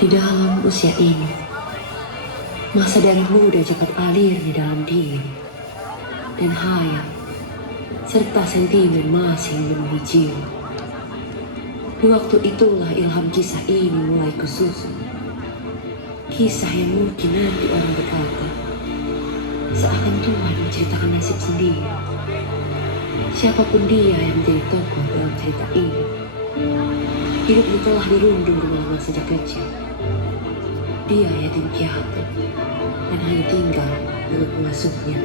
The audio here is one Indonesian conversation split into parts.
Di dalam usia ini, masa darah muda cepat alir di dalam diri, dan hayal serta sentimen masih memenuhi jiwa. Di waktu itulah ilham kisah ini mulai kususun. Kisah yang mungkin nanti orang berkata, seakan Tuhan menceritakan nasib sendiri. Siapapun dia yang menjadi tokoh dalam cerita ini, hidupnya telah dirundung kemalaman sejak kecil. Dia yatim piatu dan hanya tinggal dengan pengasuhnya.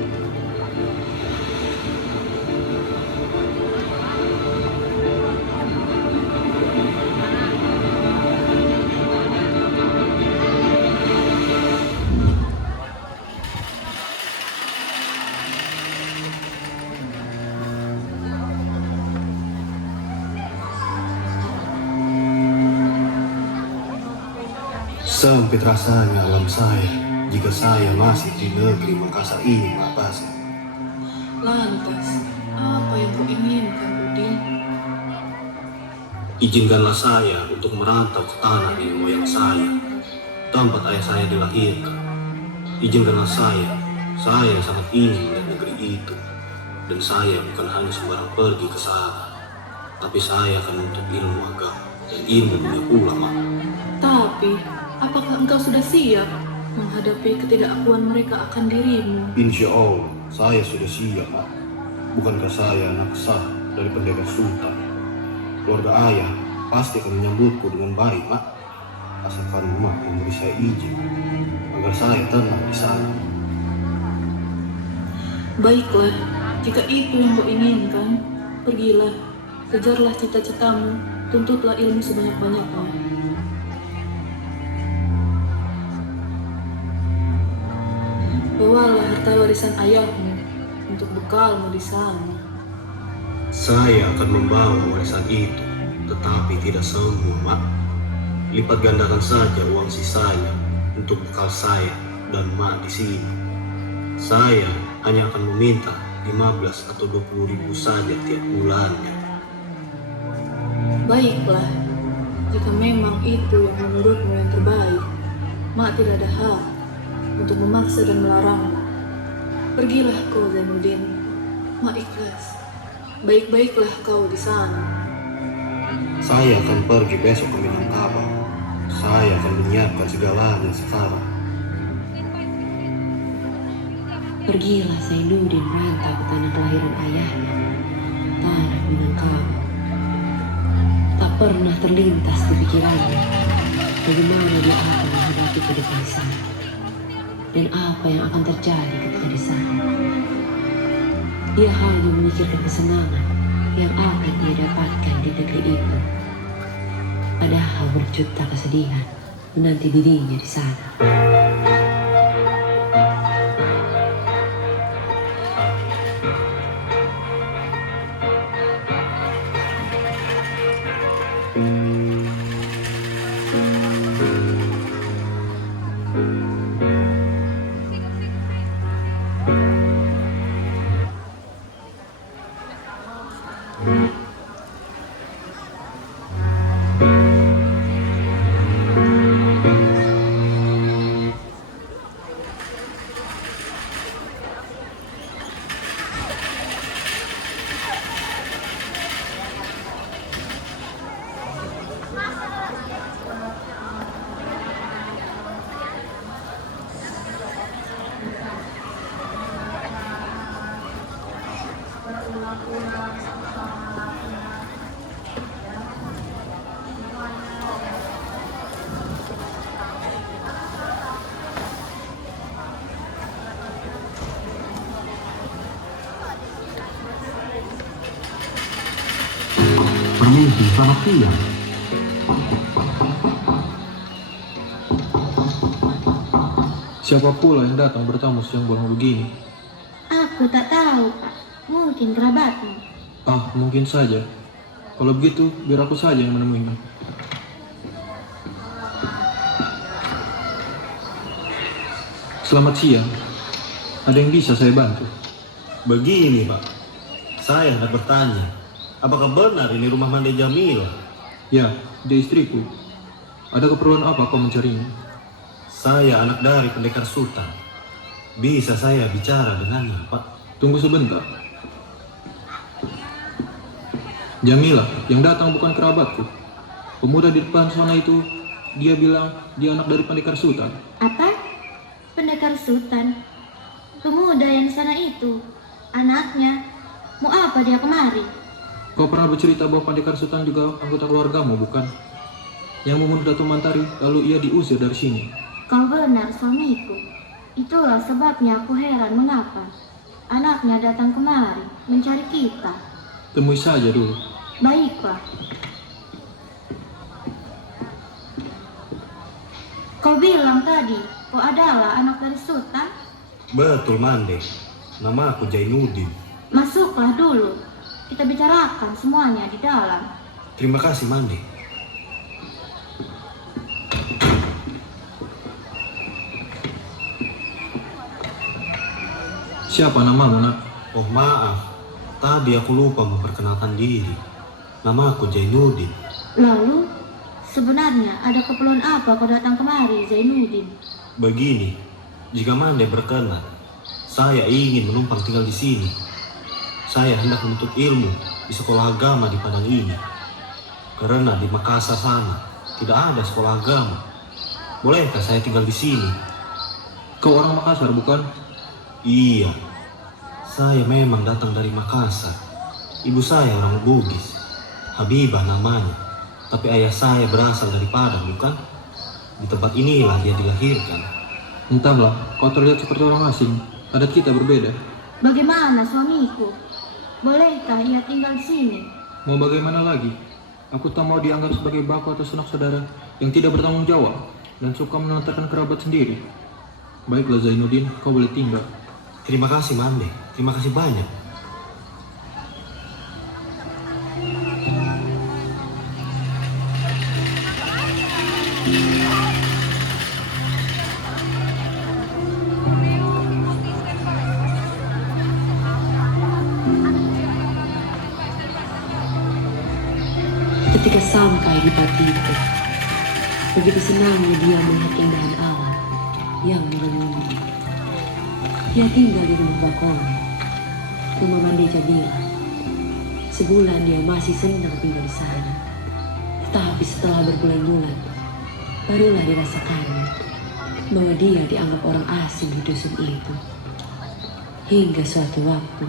Sempit rasanya alam saya jika saya masih di negeri Makassar ini, Mas. Lantas, apa yang kau inginkan, Udin? Izinkanlah saya untuk merantau ke tanah nenek moyang saya, tempat ayah saya dilahirkan. Izinkanlah saya sangat ingin melihat negeri itu. Dan saya bukan hanya sembarang pergi ke sana, tapi saya akan menuntut ilmu agama dan ilmu dunia pula, Mak. Tapi, apakah engkau sudah siap menghadapi ketidakakuan mereka akan dirimu? Insya Allah, saya sudah siap, Mak. Bukankah saya anak sah dari pendekar sultan? Keluarga ayah pasti akan menyambutku dengan baik, Mak. Asalkan Mak memberi saya izin agar saya tenang di sana. Baiklah, jika itu yang kau inginkan, pergilah, kejarlah cita-citamu, tuntutlah ilmu sebanyak-banyaknya. Bawalah harta warisan ayahmu untuk bekalmu di sana. Saya akan membawa warisan itu, tetapi tidak semua, Mak. Lipat gandakan saja uang sisanya untuk bekal saya dan Mak di sini. Saya hanya akan meminta 15 atau 20 ribu saja tiap bulannya. Baiklah, jika memang itu yang menurutmu yang terbaik, Mak tidak ada hak untuk memaksa dan melarangmu. Pergilah kau, Zainuddin. Mak ikhlas. Baik-baiklah kau di sana. Saya akan pergi besok ke Minangkabau. Saya akan menyiapkan segalanya sekarang. Pergilah Zainuddin merantau ke tanah kelahiran ayahnya, tanah Minangkabau. Tak pernah terlintas di pikirannya bagaimana dia akan menghadapi kedekatan dan apa yang akan terjadi ketika di sana. Dia hanya memikirkan kesenangan yang akan dia dapatkan di negeri itu. Padahal berjuta kesedihan menanti dirinya di sana. Permisi, selamat siang. Siapa pula yang datang bertamu siang bolong begini? Aku tak tahu, Pak. Mungkin kerabatmu. Ah, mungkin saja. Kalau begitu, biar aku saja yang menemuinya. Selamat siang. Ada yang bisa saya bantu? Begini, Pak. Saya hendak bertanya, apakah benar ini rumah Mande Jamila? Ya, dia istriku. Ada keperluan apa kau mencarinya? Saya anak dari pendekar Sultan. Bisa saya bicara dengannya, Pak? Tunggu sebentar. Jamila, yang datang bukan kerabatku. Pemuda di depan sana itu, dia bilang dia anak dari pendekar Sultan. Apa? Pendekar Sultan? Pemuda yang sana itu, anaknya. Mau apa dia kemari? Kau pernah bercerita bahwa pendekar Sultan juga anggota keluargamu, bukan? Yang membunuh Datuk Mantari, lalu ia diusir dari sini. Kau benar, suamiku. Itulah sebabnya aku heran mengapa anaknya datang kemari mencari kita. Temui saja dulu. Baiklah. Kau bilang tadi, kau adalah anak dari Sultan? Betul, Mande. Nama aku Jainuddin. Masuklah dulu. Kita bicarakan semuanya di dalam. Terima kasih, Mande. Siapa namamu, nak? Oh, maaf. Tadi aku lupa memperkenalkan diri. Nama aku Jainuddin. Lalu, sebenarnya ada keperluan apa kau datang kemari, Zainuddin? Begini, jika Mande berkenan, saya ingin menumpang tinggal di sini. Saya hendak menuntut ilmu di sekolah agama di Padang ini. Karena di Makassar sana tidak ada sekolah agama. Bolehkah saya tinggal di sini? Kau orang Makassar, bukan? Iya, saya memang datang dari Makassar. Ibu saya orang Bugis, Habibah namanya. Tapi ayah saya berasal dari Padang, bukan? Di tempat inilah dia dilahirkan. Entahlah, kau terlihat seperti orang asing. Adat kita berbeda. Bagaimana suamiku? Bolehkah ia tinggal di sini? Mau bagaimana lagi? Aku tak mau dianggap sebagai baku atau sanak saudara yang tidak bertanggung jawab dan suka menelantarkan kerabat sendiri. Baiklah Zainuddin, kau boleh tinggal. Terima kasih, Mande. Terima kasih banyak. Ketika sampai di pati itu, begitu senangnya dia melihat keindahan alam yang mengelilingnya. Dia tinggal di rumah Bakone, rumah Mande Jamila. Sebulan dia masih senang tinggal di sana. Tetapi setelah berbulan-bulan, barulah dirasakannya bahwa dia dianggap orang asing di dusun itu. Hingga suatu waktu,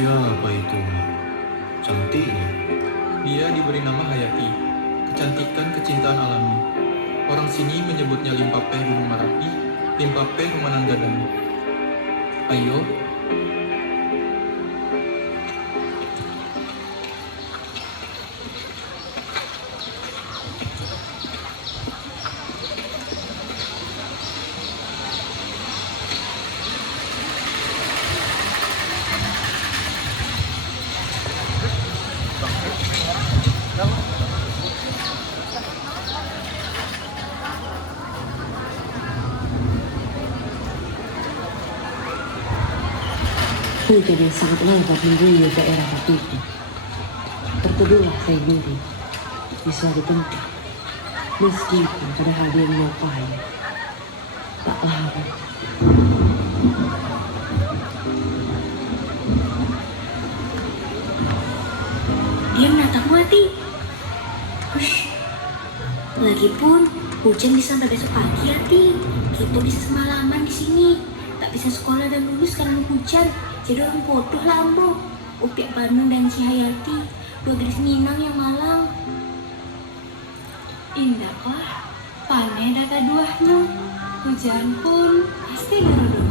Siapa itu? Cantiknya. Dia diberi nama Hayati, kecantikan kecintaan alami. Orang sini menyebutnya Limpapeh Gunung Marapi, Limpapeh Mananggadan. Ayo, Hujan yang sangat lebat mengguyur daerah itu. Terteduhlah Zainuddin di suatu tempat, meskipun padahal dia menyapanya. Tak lama, Dia menatapmu, Ati. Hush. Lagipun, hujan bisa sampai besok pagi, Ati. Kita bisa semalaman di sini. Tak bisa sekolah dan lulus karena hujan. Jadi orang bodoh lah ambo. Upiak Bandung dan si Hayati, dua gadis Minang yang malang. Indahlah, panai dah kaduahnya. Hujan pun pasti ngeruduh.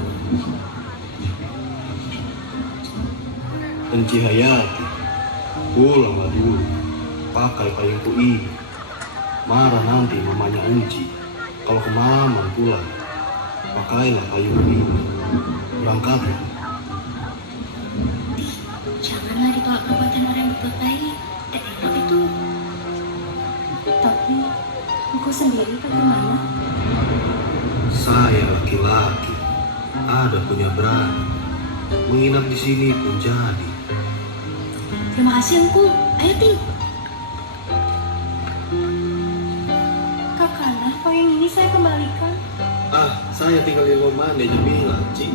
Dan Cihayati, pulanglah dulu, pakai payungku ini. Marah nanti mamanya Unci, kalau kemalaman pulang. Pakailah payung ini, berangkatlah. Janganlah ditolak perbuatan orang yang berbuat baik. Tak enak itu. Tapi, engkau sendiri bagaimana? Saya laki-laki, ada punya berani. Menginap di sini pun jadi. Terima kasih, Engku. Ayo, Ti. Kakana, payung ini saya kembalikan. Saya tinggal di rumah Neja bilang, Ci.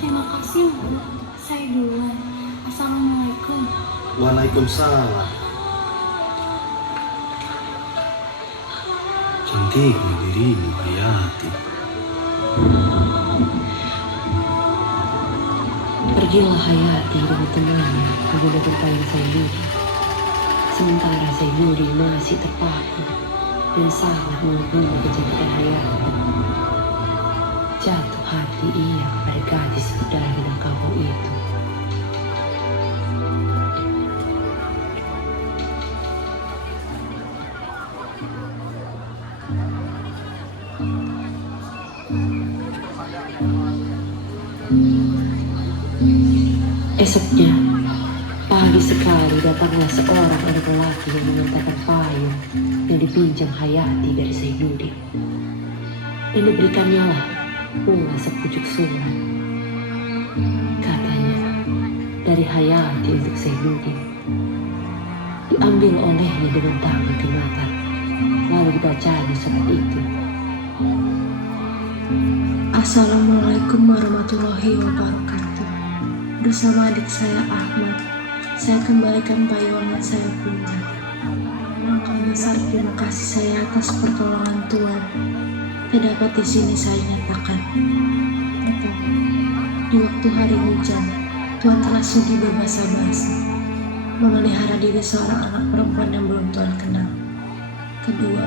Terima kasih, Bu. Saya duluan. Assalamualaikum. Waalaikumsalam. Cantiknya dirimu, Hayati. pergilah Hayati dengan tenangnya menggunakan payung Zainuddin. Sementara Zainuddin masih terpaku dan sangat mengagumi kecantikan Hayati. Jatuh hati ia pada gadis berdarah Minangkabau itu. Esoknya, pagi sekali datanglah seorang anak lelaki yang mengantarkan payung yang dipinjam Hayati dari Zainuddin. Dan diberikannya lah pula sepucuk surat. Katanya, dari Hayati untuk Zainuddin. Diambil olehnya dengan tangan gemetar, lalu dibacanya surat itu. Assalamualaikum warahmatullahi wabarakatuh. Bersama adik saya Ahmad, saya kembalikan payung yang saya pinjam. Langkah besar terima kasih saya atas pertolongan Tuhan. Terdapat di sini saya nyatakan. Pertama, di waktu hari hujan, Tuhan telah sudi berbahasa-bahasa, memelihara diri seorang anak perempuan yang belum Tuhan kenal. Kedua,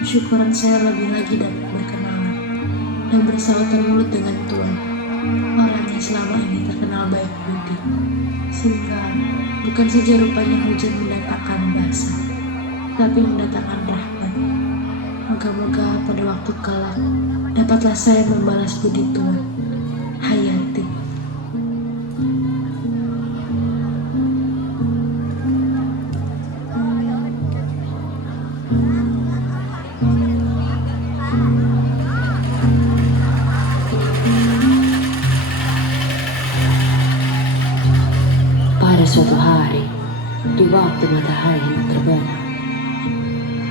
kesyukuran saya lebih lagi dapat berkenalan dan bersautan mulut dengan Tuhan, orang yang selama ini terkenal baik budi, sehingga bukan saja rupanya hujan mendatangkan basah, tapi mendatangkan rahmat. Moga-moga pada waktu kelak dapatlah saya membalas budi Tuhan. Hayati. Pada suatu hari, di waktu matahari hendak terbenam,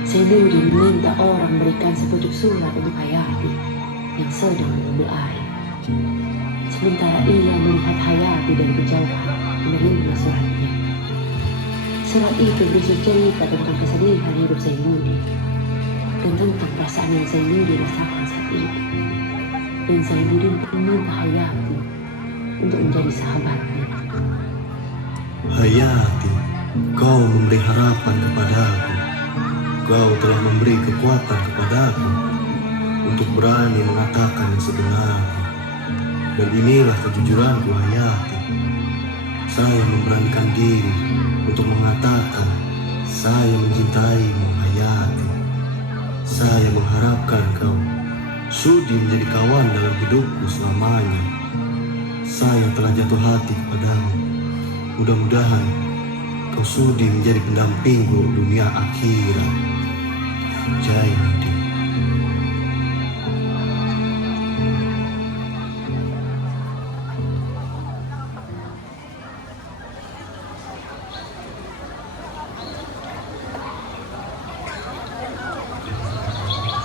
Zainuddin meminta orang memberikan sepucuk surat untuk Hayati yang sedang mengambil air. Sementara ia melihat Hayati dari kejauhan menerima suratnya. Surat itu berisi cerita tentang kesedihan hidup Zainuddin dan tentang perasaan yang Zainuddin rasakan saat itu. Dan Zainuddin pun meminta Hayati untuk menjadi sahabatnya. Hayati, kau memberi harapan kepadaku. Kau telah memberi kekuatan kepadaku untuk berani mengatakan yang sebenarnya. Dan inilah kejujuranku, Hayati. Saya memberanikan diri untuk mengatakan saya mencintaimu, Hayati. Saya mengharapkan kau sudi menjadi kawan dalam hidupku selamanya. Saya telah jatuh hati kepadamu. Mudah-mudahan kau sudi menjadi pendampingku dunia akhirat. Zainuddin.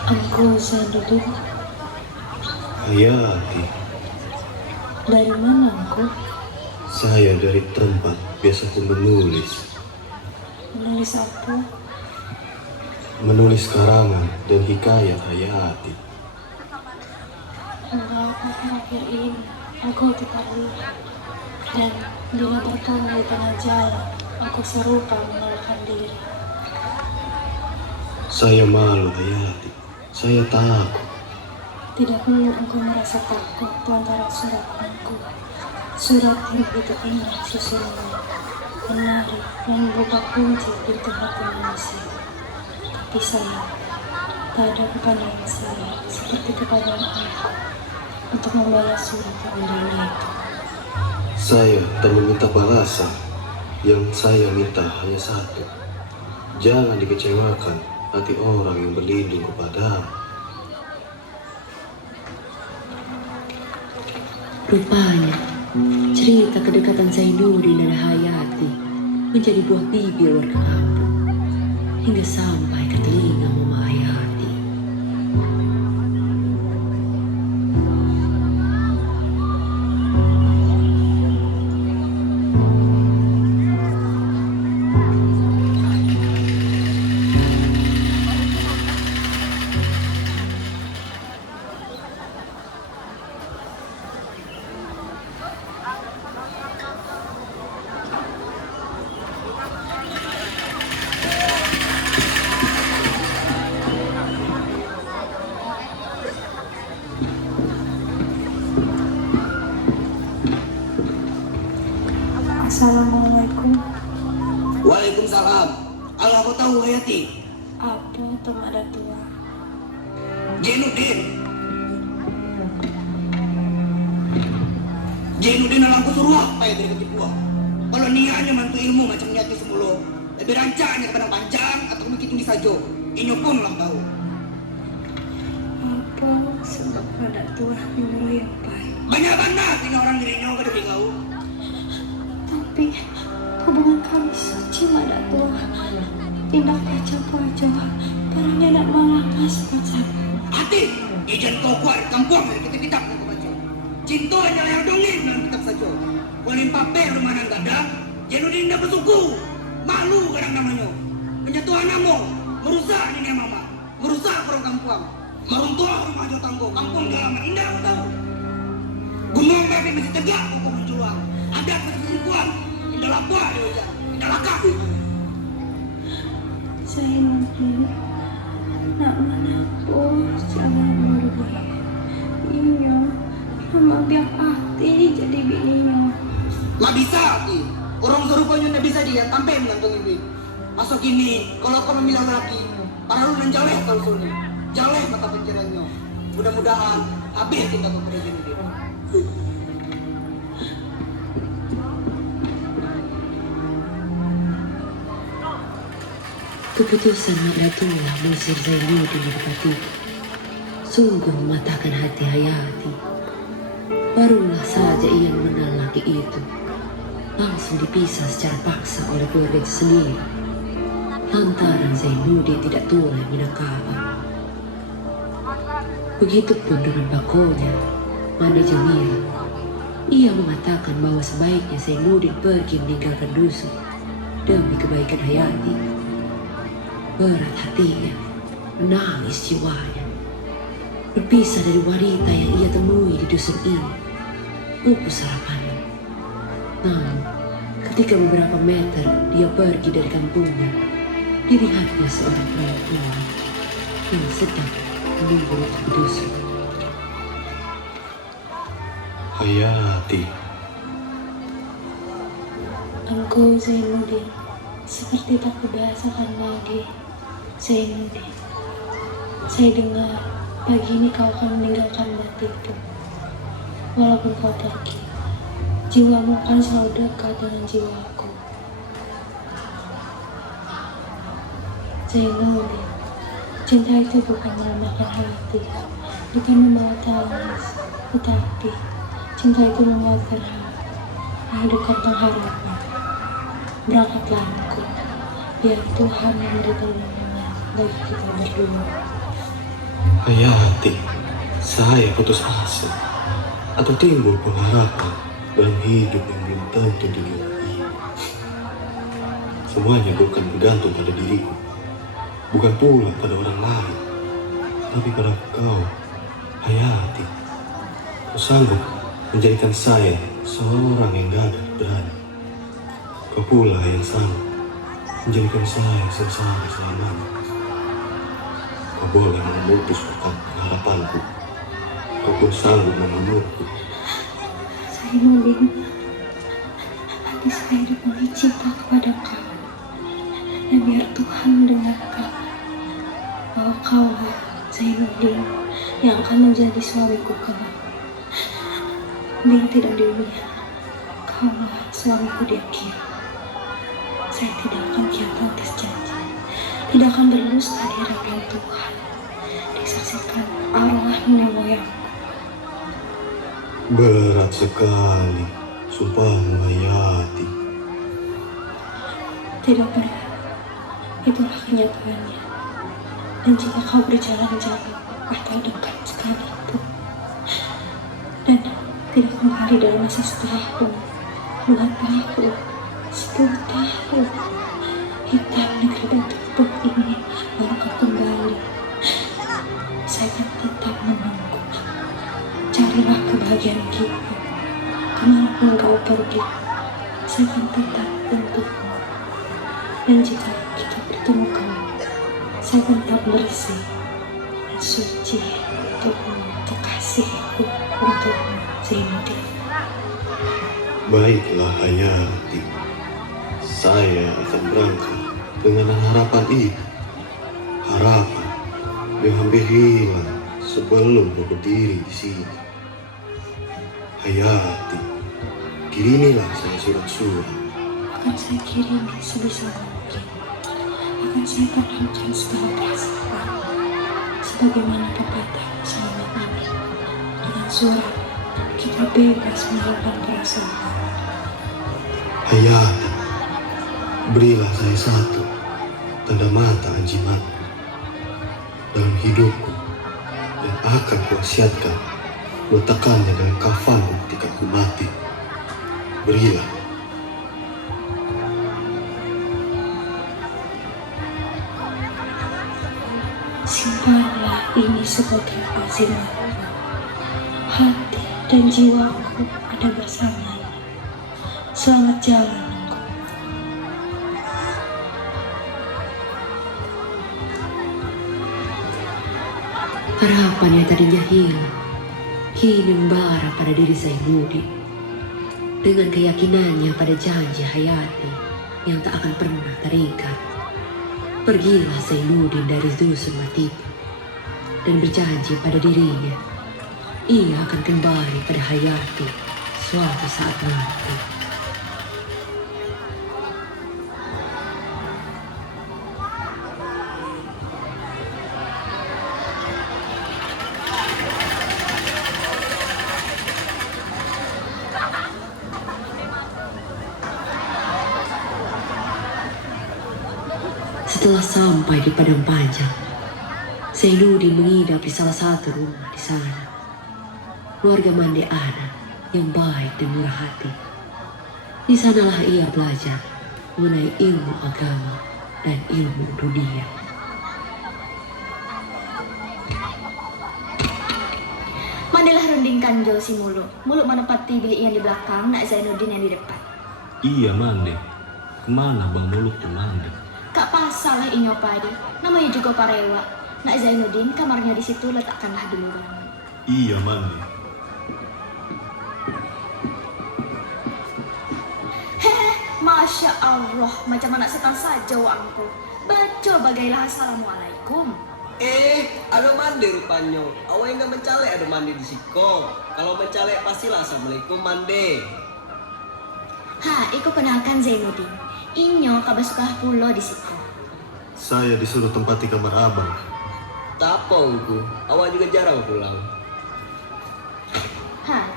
Engkau Zainuddin, Hayati, dari mana engkau? saya dari tempat biasa ku menulis. Menulis apa? Menulis karangan dan hikayat Hayati. Enggak, akhir-akhir ini aku tidak lihat. Dan bila bertemu di tengah jalan, aku serupa menolakkan diri. Saya malu Hayati, saya takut. Tidak perlu engkau merasa takut antara surat engkau. Surat yang begitu indah susunannya, menarik dan membuka kunci pintu hati manusia. Tapi sayang, tak ada kepadanya saya seperti kepada aku untuk membalas surat yang indah itu. Saya tak meminta balasan, yang saya minta hanya satu. Jangan dikecewakan hati orang yang berlindung kepadamu. Rupanya, cerita kedekatan Zainuddin dan Hayati menjadi buah bibir warga kampung hingga sampai ke telinga Mama Hayati. Assalamualaikum. Waalaikumsalam. Allah kau tahu Hayati. Apa teman ada tua? Jainuddin. Jainuddin alang ku suruh apa ya dari ketipu. Kalau niatnya mantu ilmu macam nyati semulu. Lebih rancanya kepada panjang atau begitu di sajo. Inyo pun lah tahu. Apa sebab ada tua menyuruh pai? Banyak banget ini orang dirinya ke dari kau. Tapi hubungan kami suci ada tua. Tindak pacah-pacah, parahnya nak malah pas-pasan. Hati, ijan kau kuat kampung dari kita tidak nak baca. Cinta hanya yang dongeng dalam kitab saja. Kualin paper rumah nang gadang, Jainuddin dah bersuku. Malu kadang namanya. Penjatuhan namo, merusak ini mama, merusak orang kampung, meruntuh rumah jauh tanggo, kampung halaman indah kau tahu. Gunung Merapi masih tegak kau menjual. Ada keselingkuhan, indah lapar dia hujan, indah lakak. Zainuddin, nak mana pun jangan merugi. Iya, mama biar hati jadi bininya. Nggak bisa hati, orang serupanya nggak bisa dia sampai mengantung ini. Masuk gini, kalau kau memilih laki, para lu dan jaleh kalau sulnya, jaleh mata pencariannya. Mudah-mudahan habis kita bekerja ini. Keputusan Madratulah mengusir Zainuddin di tempat itu sungguh mematahkan hati Hayati. Barulah saja ia mengenal laki itu, langsung dipisah secara paksa oleh keluarga sendiri. Lantaran Zainuddin tidak tulai menangkapnya. Begitupun dengan bakonya, Manda Jamila. Ia mengatakan bahwa sebaiknya Zainuddin pergi meninggalkan dusun demi kebaikan Hayati. Berat hatinya, menangis jiwanya. Berpisah dari wanita yang ia temui di dusun ini, pupus harapannya. Namun, ketika beberapa meter dia pergi dari kampungnya, dilihatnya seorang perempuan yang sedang menunggu di dusun. Hayati, Engkau Zainuddin, seperti tak kubiasakan lagi. Zainuddin, saya dengar pagi ini kau akan meninggalkan batu itu. Walaupun kau pergi, jiwamu akan selalu dekat dengan jiwaku. Zainuddin, cinta itu bukan melemahkan hati, bukan membawa tangis, tetapi cinta itu menguatkan hati, menghidupkan pengharapan. Berangkatlah engkau, biar Tuhan yang memberi perlindungan bagi kita berdua. Hayati, saya putus asa atau timbul pengharapan dalam hidup yang belum tentu di dunia ini. Semuanya bukan bergantung pada diriku, bukan pula pada orang lain, tapi pada kau, Hayati. Kau sanggup menjadikan saya seorang yang gagah berani. Kau pula yang sanggup menjadikan saya sengsara selamanya. Kau boleh memutus harapanku. Kau pun sanggup membunuhku. Zainuddin, hati saya dipenuhi cinta kepada kau. Dan biar Tuhan mendengarkan bahwa kaulah Zainuddin yang akan menjadi suamiku kelak. Biar tidak di dunia, kaulah suamiku di akhirat. Saya tidak akan kiamat atas janji, tidak akan berdusta di hadapan Tuhan. Disaksikan Allah nenek moyangku. Berat sekali sumpahmu, Hayati. Tidak berat, itulah kenyataannya. Dan jika kau berjalan jauh atau dekat sekalipun, dan tidak kembali dalam masa setahun, 2 tahun, 10 tahun, hitam negeri batu pun ini baru kau kembali. Saya akan tetap menunggu. Carilah kebahagiaan kita, kemanapun kau pergi. Saya akan tetap untukmu. Dan jika kita bertemu kembali, saya akan tetap bersih dan suci untukmu, untuk kasihku untukmu, Zainuddin. Baiklah, Hayati. Saya akan berangkat dengan harapan itu. Harapan yang hampir hilang sebelum berdiri di sini. Hayati, kirimilah saya surat-surat. Akan saya kirimi sebisa mungkin. Akan saya tanamkan segala perasaan. Sebagaimana pepatah selama ini. Dengan surat, kita bebas melakukan perasaan. Hayati, berilah saya satu tanda mata ajimatku dalam hidupku, dan akan kuwasiatkan meletakkannya dalam kafanku ketika ku mati. Berilah. Simpanlah ini sebagai azimatku. Hati dan jiwaku ada bersamanya. Selamat jalan. Harapan yang tadinya hilang, kini membara pada diri Zainuddin. Dengan keyakinannya pada janji Hayati yang tak akan pernah terikat. Pergilah Zainuddin dari dusun Matipu dan berjanji pada dirinya, ia akan kembali pada Hayati suatu saat nanti. Setelah sampai di padang panjang, Zainuddin mengidap di salah satu rumah di sana. Keluarga Mande Ana yang baik dan murah hati. Di sanalah ia belajar mengenai ilmu agama dan ilmu dunia. Mandilah rundingkan jauh si Muluk. Muluk menempati bilik yang di belakang, nak Zainuddin yang di depan. Iya, Mande. Kemana Bang Muluk tuh, Mande? Kak pasalah inyo padi, namanya juga Parewa. Nak Zainuddin kamarnya di situ, letakkanlah dulu barang. Iya, Mande. Masya Allah, macam anak setan saja wangku. Baca bagailah assalamualaikum. Ada mandi rupanya. Awak yang mencalek ada mandi di siko. Kalau mencalek pastilah assalamualaikum mandi. Iku kenalkan Zainuddin. Inyo kabasukah pulo di siko. Saya disuruh tempati kamar abang. Tapongku, awak juga jarang pulang.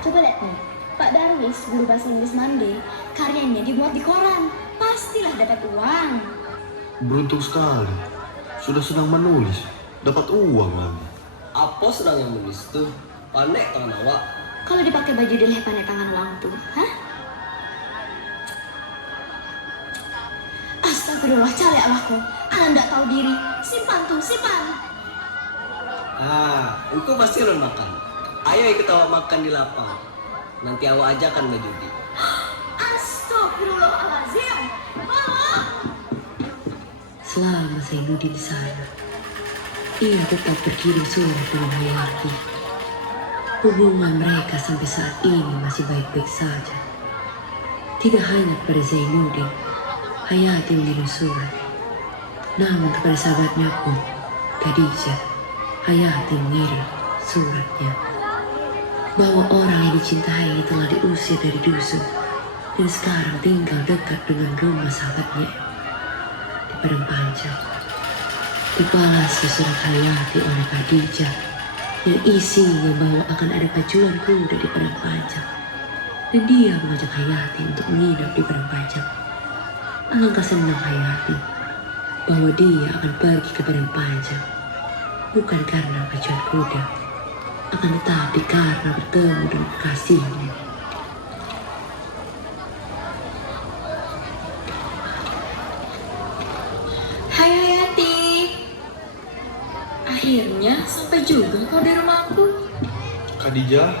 Coba lihat nih. Pak Darwis, guru bahasa Inggris Mande, karyanya dimuat di koran. Pastilah dapat uang. Beruntung sekali. Sudah senang menulis, dapat uang lagi. Apa senang yang menis tuh? Panek tangan awak. Kalau dipakai baju dileh pakai tangan uang tuh, hah? Astagfirullah, cale Allahku. Anak ndak tahu diri. Simpan tuh, simpan. Ah, engkau pasti belum makan. Ayo ikut awak makan di lapang. Nanti awak ajakan ke judi. Astagfirullahaladzim. Mama. Selama Zainuddin di sana, ia tetap berkirim surat dengan Hayati. Hubungan mereka sampai saat ini masih baik-baik saja. Tidak hanya kepada Zainuddin, Hayati mengirim surat. Namun kepada sahabatnya pun, Khadijah, Hayati mengirim suratnya. Bahwa orang yang dicintai telah diusir dari dusun dan sekarang tinggal dekat dengan rumah sahabatnya di Padang Panjang. Dibalas surat Hayati oleh Khadijah yang isinya bahwa akan ada pacuan kuda di Padang Panjang dan dia mengajak Hayati untuk menginap di Padang Panjang. Alangkah senang Hayati bahwa dia akan pergi ke Padang Panjang bukan karena pacuan kuda, akan tetapi karena bertemu dengan kekasihnya. Hai Hayati. Akhirnya sampai juga kau di rumahku. Khadijah,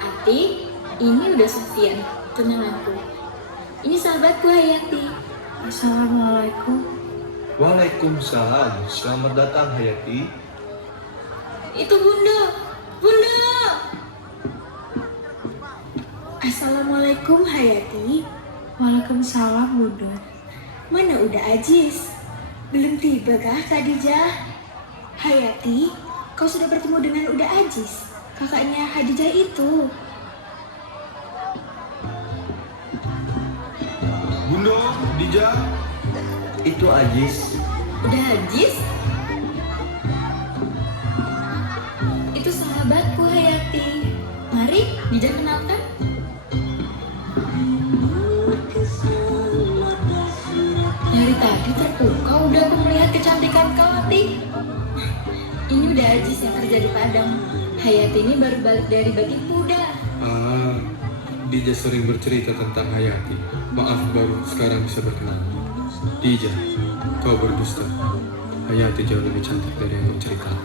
Ati, ini udah Sofian, tunanganku. Ini sahabatku Hayati. Assalamualaikum. waalaikumsalam. Selamat datang Hayati. Itu Bunda. Bunda. Assalamualaikum Hayati. Waalaikumsalam, Bunda. Mana udah Ajis? Belum tiba kah Khadijah? Hayati, kau sudah bertemu dengan Uda Ajis, kakaknya Khadijah itu. Bunda, Khadijah. Itu Ajis. Uda Ajis? Itu sahabatku Hayati. Mari, Dija kenalkan. Dari tadi terpukau udah aku melihat kecantikan kau, Ati. Ini udah Ajis yang kerja di Padang. Hayati ini baru balik dari Batimpuda. Ah, Dija sering bercerita tentang Hayati. Maaf baru sekarang bisa berkenan. Dija, kau berdusta. Hayati jauh lebih cantik dari yang kau ceritakan.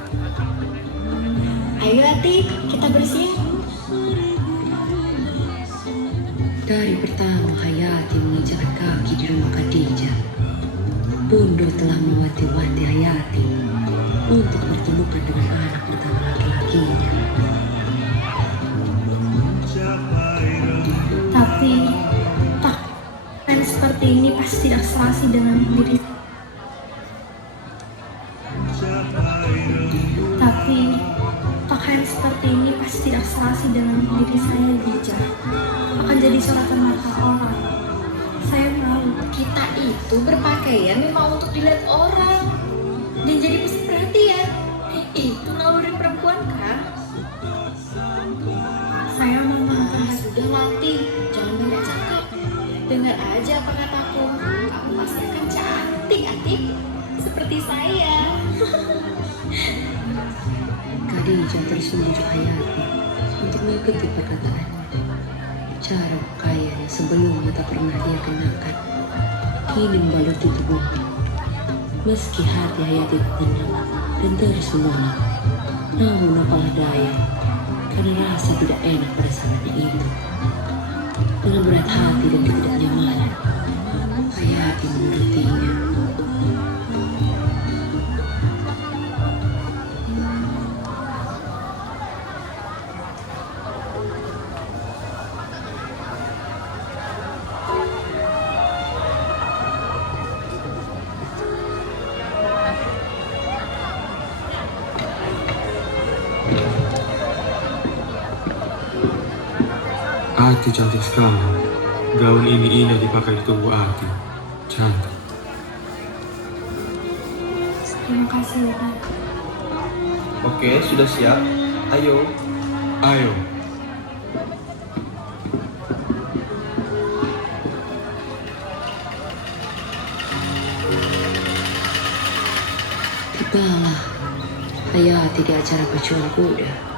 Ayo Ati, kita bersiap. Dari pertama Hayati menginjakkan kaki di rumah Khadijah, Bunda telah mewanti-wanti Hayati untuk bertemukan dengan anak pertama laki-lakinya. Tapi pakaian seperti ini pasti tidak serasi dengan diri. Tapi pakaian seperti ini pasti tidak serasi dengan diri saya, Dija. Akan jadi sorotan mata orang. Saya malu. Kita itu berpakaian memang untuk dilihat orang dan jadi pusat perhatian. Itu naluri perempuan kah? Saya memaafkan. Sudah latih, jangan banyak cakap. Dengar aja apa kataku. Kamu pasti akan cantik, Ati. Seperti saya. Khadijah terus membujuk Hayati untuk mengikuti perkataannya. Cara pakaian yang sebelumnya tak pernah dia kenakan kini membaluti tubuhnya. Meski hati Hayati tenang dan terus menolak, namun apalah daya, karena rasa tidak enak pada saatnya itu. Dengan berat hati dan ketidaknyamanan, Hayati menurutinya. Ati cantik sekali. Gaun ini indah dipakai di tubuh Ati. Cantik. Terima kasih, Bunda. Oke, sudah siap. Ayo. Ayo. Tibalah Hayati di acara pacuan kuda.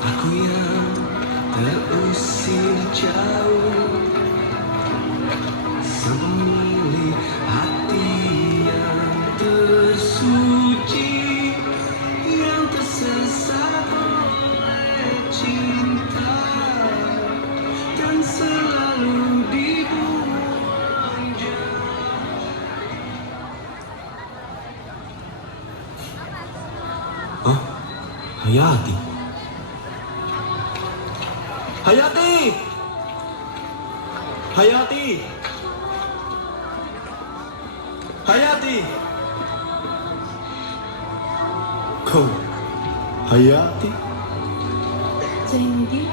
Aku yang terusir jauh, semilih hati yang tersuci, yang tersesat oleh cinta, dan selalu dibuang jauh. Hah? Hayati? Hayati! Hayati! Hayati! Kau Hayati? Zainuddin?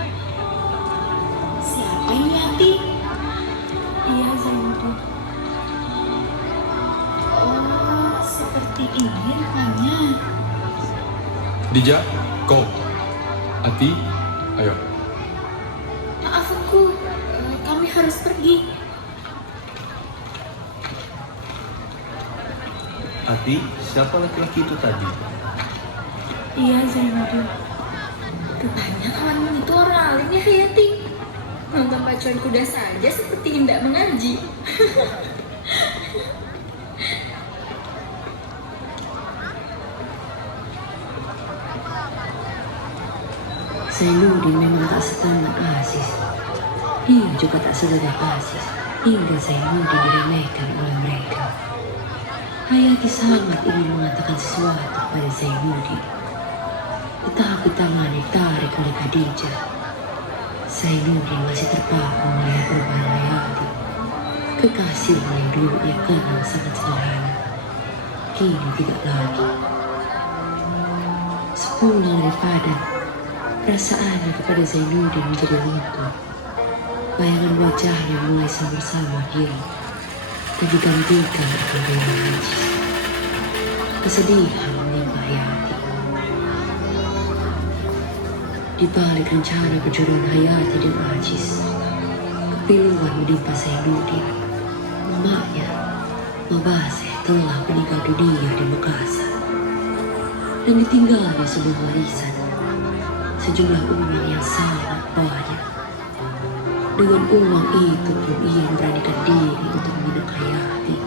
Siapa ini Yati? Iya Zainuddin. Oh, seperti ini rupanya. Dija, kau. Ati, ayo. Maaf aku, kami harus pergi. Ati, siapa laki-laki itu tadi? Iya Zainuddin. Rupanya kawanmu itu orang alim ya Hayati. Nonton pacuan kuda saja seperti hendak mengaji. Zainuddin memang tak setamat Aziz. Dia juga tak sededah Aziz hingga Zainuddin diremehkan oleh mereka. Hayati sangat ingin mengatakan sesuatu pada Zainuddin, tetapi tangan ditarik oleh Khadijah. Zainuddin masih terpaku melihat perubahan Hayati. Kekasihnya yang dulu ia kenal sangat sederhana, kini tidak lagi. Sepulang dari Padang, perasaannya kepada Zainuddin menjadi luntur. Bayangan wajahnya mulai samar-samar hilang dan digantikan oleh bayangan najis. Kesedihan menimpa Hayati. Di balik rencana perjodohan Hayati dan Aziz, kepiluan menimpa Zainuddin. Emaknya, Mabaseh, telah meninggal dunia di Makassar dan ditinggalnya sebuah warisan, sejumlah uang yang sangat banyak. Dengan uang itu pun ia memberanikan diri untuk meminang Hayati.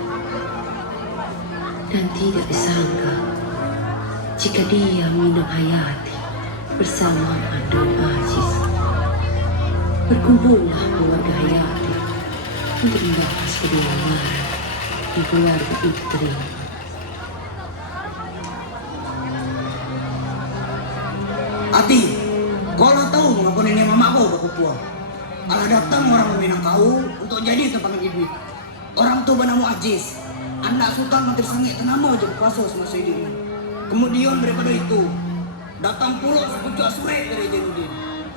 Dan tidak disangka, jika dia meminang Hayati bersamaan dengan Aziz, berkumpullah keluarga Hayati untuk membahas kedua lamaran di keluarga itu terima. Ati, kau lah tahu mengapa nenek mamaku berkumpul. Alah datang orang meminang kau untuk jadi tempat ibu. Orang tua bernama Aziz, anak Sultan Menteri Sangit ternama je berkuasa semasa hidupnya. Kemudian daripada itu, datang pula sepucuk surat dari Zainuddin.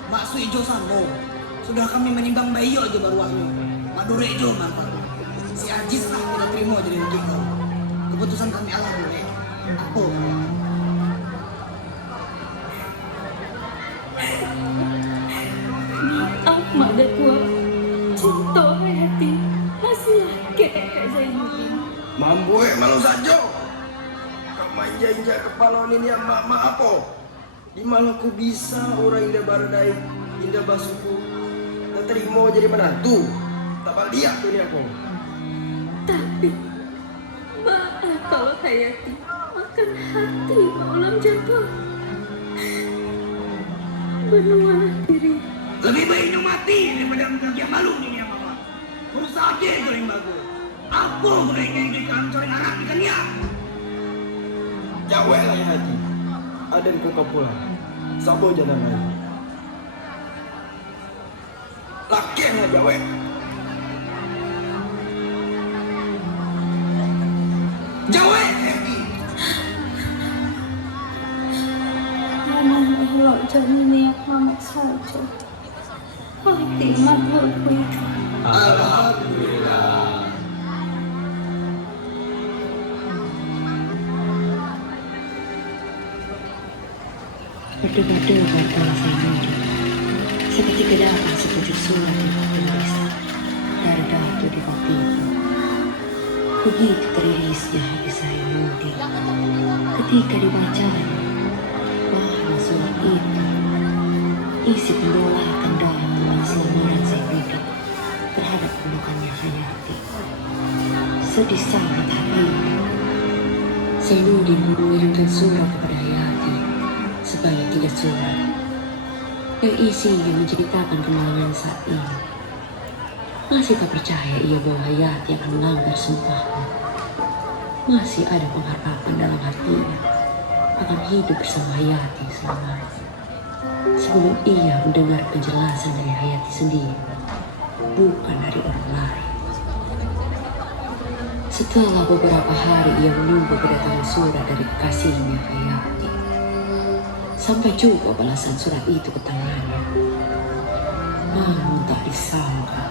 Maksud ijo sama, sudah kami menimbang bayi aja baruahnya. Madure ijo manfaat. Si Aziz lah tidak terima jadi negeri kau. Keputusan kami alami. Apa? Maaf mak datua. Cinta Hayati. Masihlah ketek Kak Zainuddin. Mampu malu saja. Kau manja-injak kepala ini yang mak apa? Di mana aku bisa orang indah baradai, indah basuku, tak terima jadi menantu. Tak balik tuh ni aku. Tapi maaf kalau Hayati makan hati maulam jatuh. Benualah diri. Lebih baik kau mati daripada mengajar malu ini yang mama. Urus aja kau yang bagus. Apa kau ingin dikancorin anak ikan ya? Jawab lah ya Haji. Ada di kau pulang. Sabo jalan lain. Laki lah jawab. Jawab! ini Ahmad saja. Hati mabrurku itu. Alhamdulillah. Berdebar-debar bola Zainuddin. Seketika datang sepucuk surat yang tertulis dari Dato' di Fatima. Begitu teririsnya hati Zainuddin ketika dibacanya bahwa surat itu isi penolakan Dato' atas lamaran Zainuddin terhadap ponakannya Hayati. Sedih sangat hatinya. Zainuddin mengirimkan surat kepada Hayati sebanyak 3 surat yang isinya menceritakan kemalangan saat ini. Masih tak percaya ia bahwa Hayati akan melanggar sumpahnya. Masih ada pengharapan dalam hatinya akan hidup bersama Hayati selamanya. Sebelum ia mendengar penjelasan dari Hayati sendiri, bukan dari orang lain. Setelah beberapa hari ia menunggu kedatangan surat dari kekasihnya Hayati, sampai juga balasan surat itu ke tangannya. Namun tak disangka,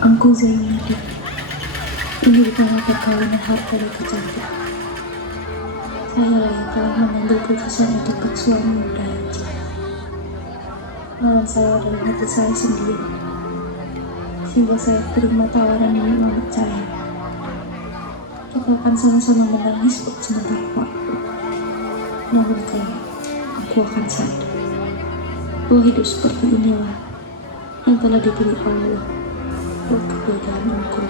Engkau Zainuddin, ini bukanlah perkawinan harta dan kecantikan. Saya yang telah mengambil keputusan untuk bersuami muda haji. Malah saya dalam hati saya sendiri, sehingga saya terima tawaran ini Muhammad saya. Kita akan sama-sama menangis untuk sementara waktu. Namun kelak, aku akan sadar bahwa hidup seperti inilah yang telah dipilih Allah buat keberadaan engkau.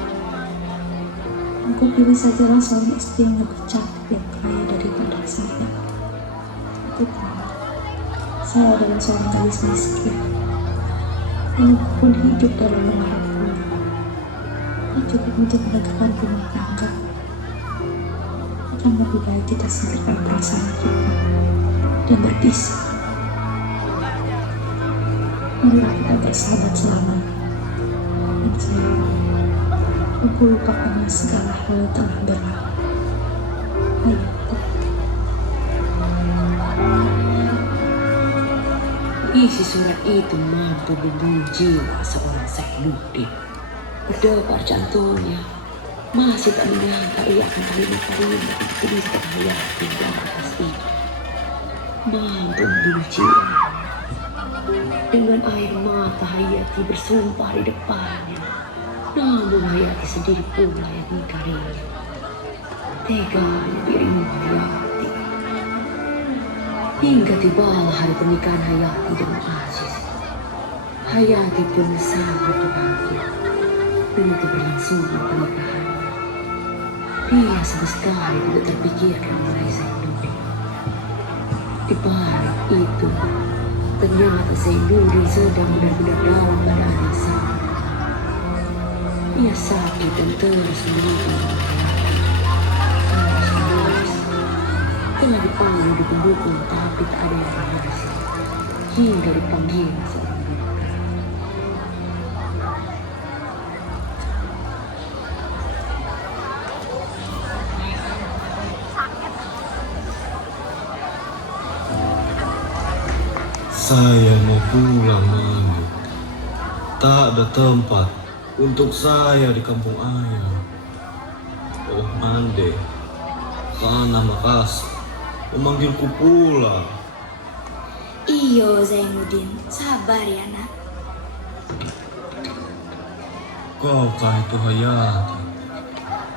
Engkau pilih sajalah seorang istri yang lebih cantik dan kaya daripada saya. Aku tahu, saya adalah seorang gadis miskin, dan aku pun hidup dalam mengharapkan tak cukup untuk menegakkan rumah tangga. Akan lebih baik kita singkirkan perasaan kita dan berpisah. Marilah kita bersahabat selamanya. Dan sekarang, aku lupakanlah segala hal yang telah berlalu. Hayati. isi surat itu mampu membunuh jiwa seorang Zainuddin. Berdebar jantungnya, masih tak menyangka ia akan kalimat-kalimat untuk tuliskan Hayati di atas itu. Mampu membunuh jiwa. Dengan air mata Hayati bersumpah di depannya, namun Hayati sendiri pula yang mengingkarinya. Teganya dirimu Hayati. Hingga tibalah hari pernikahan Hayati dengan Aziz. Hayati pun sangat berbahagia dengan keberlangsungan pernikahan. Dia sama sekali tidak terpikirkan mengenai Zainuddin. Di balik itu, ternyata Zainuddin sedang benar-benar dalam keadaan yang sama. Ia sakit dan terus menunggu. Telah dipanggil di pendukung tapi tak ada yang berhasil. Hingga dipanggil seorang dokter. Saya mau pulang, Mandi. Tak ada tempat untuk saya di kampung ayah. Oh, Mande, sana Makassar memanggilku pulang. Iyo Zainuddin, sabar ya nak. Kau kah itu Hayati?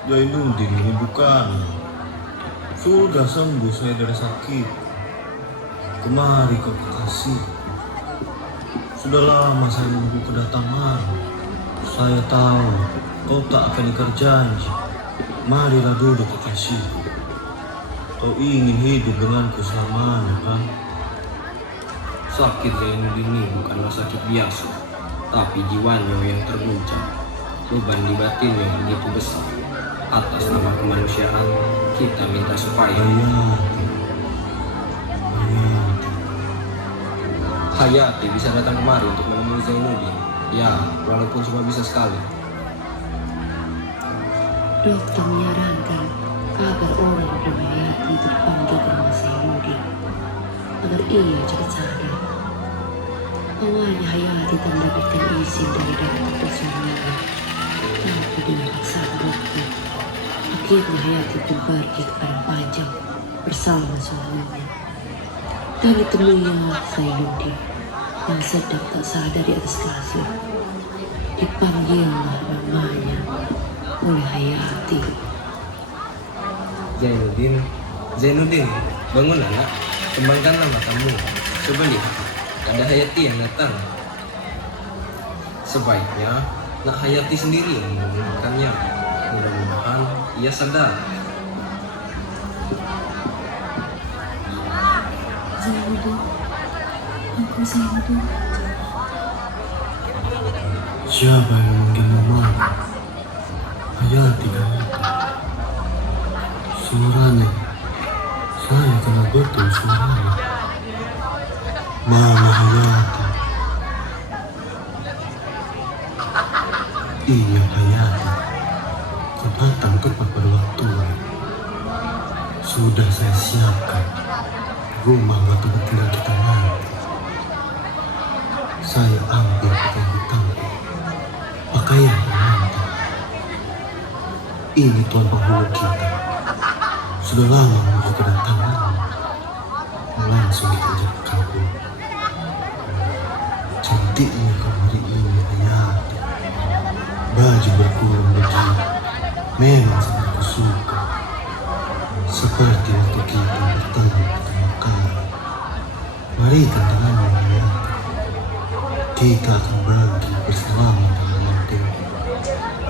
Zainuddin ini bukan. Sudah sembuh saya dari sakit. Kemari kau kekasih. Sudah lama saya menunggu kedatangan. Saya tahu kau tak akan ingkar janji. Marilah duduk kekasih. Kau ingin hidup denganku selamanya, kan? Sakit Zainuddin ini bukanlah sakit biasa, tapi jiwanya yang terguncang. Beban di batin yang begitu besar. Atas nama kemanusiaan, kita minta supaya Hayati bisa datang kemari untuk menemui Zainuddin. Ya, walaupun cuma bisa sekali. Dokter menyarankan agar orang bernama Hayati itu dipanggil ke rumah Zainuddin agar ia cepat sadar. Awalnya Hayati tak mendapatkan izin dari datuk dan suaminya, tapi dengan paksaan waktu, akhirnya Hayati pun pergi ke padang panjang bersama suaminya. Dan ditemuinya Zainuddin yang sedang tak sadar di atas kasur. Dipanggillah namanya oleh Hayati. Zainuddin, Zainuddin, bangunlah nak, kembangkanlah matamu. Coba lihat, ada Hayati yang datang. Sebaiknya nak Hayati sendiri yang membangunkannya. Mudah-mudahan ia sadar. Zainuddin, aku Zainuddin. Siapa yang memanggil nama? Hayati kan? Suaranya, saya kenal betul suaranya. Mama Hayati. Iya Hayati, kau datang tepat pada waktunya. Sudah saya siapkan rumah buat tempat tinggal kita nanti. Saya ambil pakaian hitamku, pakaian pengantin. Ini tuan penghulu kita. Sudah lama menunggu kedatangannya. Langsung kita ajak ke kampung. Cantiknya kau hari ini Hayati. Baju berkurung begini memang sangat kusuka. Seperti waktu kita bertemu pertama kali. Mari tantanganmu Hayati. Kita akan bagi bersama dalam mantu.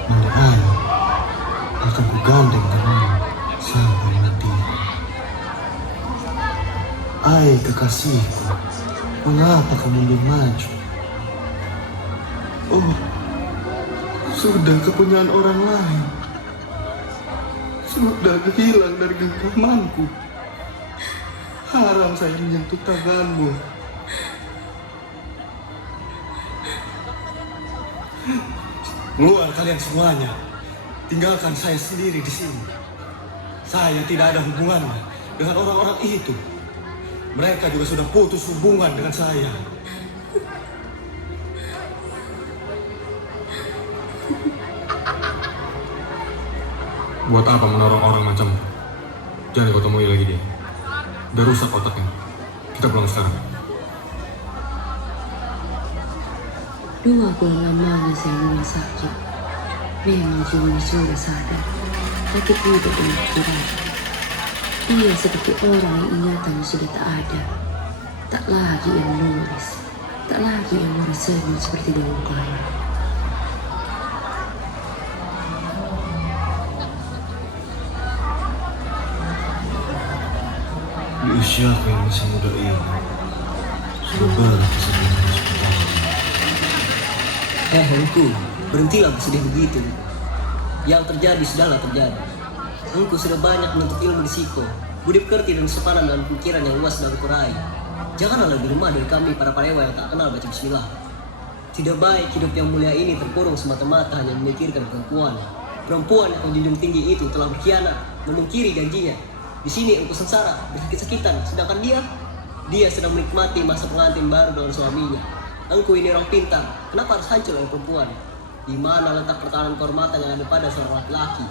Mengenai akan kugandeng tanganmu sampai mati. Hai kekasihku, mengapa kamu mundur maju? Oh, sudah kepunyaan orang lain. Sudah hilang dari genggamanku. Haram saya menyentuh tanganmu. Keluar kalian semuanya. Tinggalkan saya sendiri di sini. Saya tidak ada hubungannya dengan orang-orang itu. Mereka juga sudah putus hubungan dengan saya. Buat apa menorong orang macam itu? Jangan kau temui lagi dia. Udah rusak otaknya. Kita pulang sekarang. 2 bulan lamanya Zainuddin sakit. Memang jiwanya sudah sadar, tapi tidak dengan pikiran. Ia seperti orang yang ingatannya sudah tak ada. Tak lagi yang menulis, tak lagi yang merasanya seperti dahulu kala. Di usiaku yang masih muda ini, sudah berat kesedihan hospital. Engku, berhentilah bersedih begitu. Yang terjadi sudahlah terjadi. Engku sudah banyak menuntut ilmu di psiko, budi pekerti dan kesopanan dan pikiran yang luas dalam kurai. Janganlah lebih lemah dari kami para parewa yang tak kenal baca bismillah. Tidak baik hidup yang mulia ini terkurung semata-mata hanya memikirkan perempuan. Perempuan yang kau junjung tinggi itu telah berkhianat, memungkiri janjinya. Di sini engkau sengsara, bersakit-sakitan, sedangkan dia sedang menikmati masa pengantin baru dengan suaminya. Engkau ini orang pintar, kenapa harus hancur oleh perempuan? Di mana letak pertahanan kehormatan yang ada pada seorang laki-laki?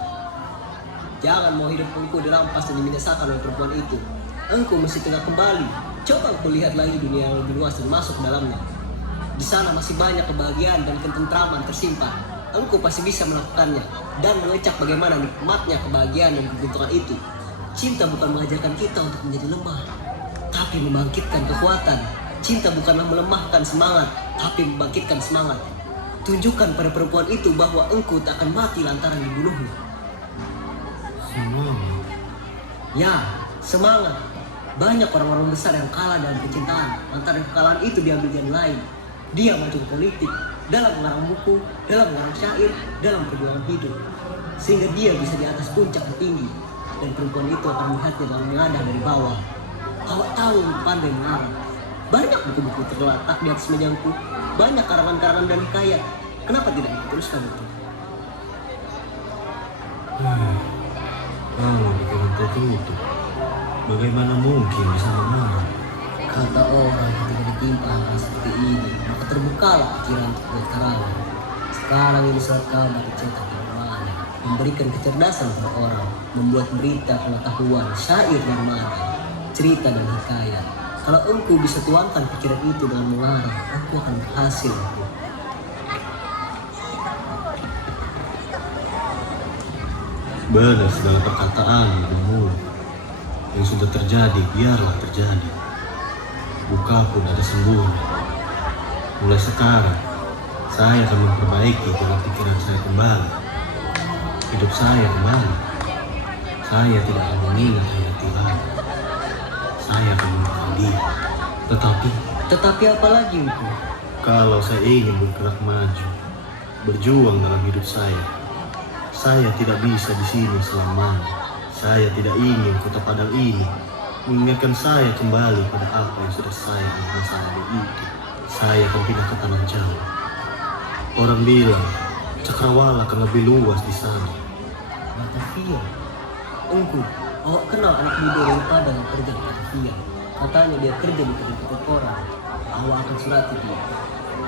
Jangan mau hidup engkau dirampas dan dibinasakan oleh perempuan itu. Engkau mesti tengah kembali. Coba engkau lihat lagi dunia yang lebih luas dan masuk ke dalamnya. Di sana masih banyak kebahagiaan dan ketentraman tersimpan. Engkau pasti bisa melakukannya dan mengecap bagaimana nikmatnya kebahagiaan dan keberuntungan itu. Cinta bukan mengajarkan kita untuk menjadi lemah, tapi membangkitkan kekuatan. Cinta bukanlah melemahkan semangat, tapi membangkitkan semangat. Tunjukkan pada perempuan itu bahwa engkau tak akan mati lantaran dibunuhnya. Semangat? Ya, semangat. Banyak orang-orang besar yang kalah dalam kecintaan, lantaran kekalahan itu diambil jalan lain. Dia maju ke politik, dalam mengarang buku, dalam mengarang syair, dalam perjuangan hidup. Sehingga dia bisa di atas puncak tertinggi. Dan perempuan itu akan melihatnya dalam mengadah dari bawah. Awak tahu pandai mengarang. Banyak buku-buku terletak di atas mejaku. Banyak karangan-karangan dan hikayat. Kenapa tidak diteruskan itu? Lama tertutup. Bagaimana mungkin bisa memarah? Kata orang ketika ditimpa hal seperti ini, maka terbukalah pikiran untuk buat karangan. Sekarang ini surat kabar dicetak di mana, memberikan kecerdasan pada orang, membuat berita pengetahuan, syair dan mana, cerita dan hikayat. Kalau engkau bisa tuangkan pikiran itu dengan mengarang, aku akan berhasil. Benar segala perkataan ibu mulut. Yang sudah terjadi, biarlah terjadi. Buka pun ada sembunyi. Mulai sekarang, saya akan memperbaiki pola pikiran saya kembali. Hidup saya kembali. Saya tidak akan mengingat Hayati lagi. Saya akan melupakan dia. Tetapi apa lagi engkau? Kalau saya ingin bergerak maju, berjuang dalam hidup saya tidak bisa di sini selamanya. Saya tidak ingin kota Padang ini mengingatkan saya kembali pada apa yang sudah saya di masa lalu itu. Saya akan pindah ke tanah jauh. Orang bilang Cakrawala akan lebih luas di sana. Batavia. Engkau, awak kenal anak muda dari Padang yang kerja di Batavia. Katanya dia kerja di tempat orang. Awak akan surati dia.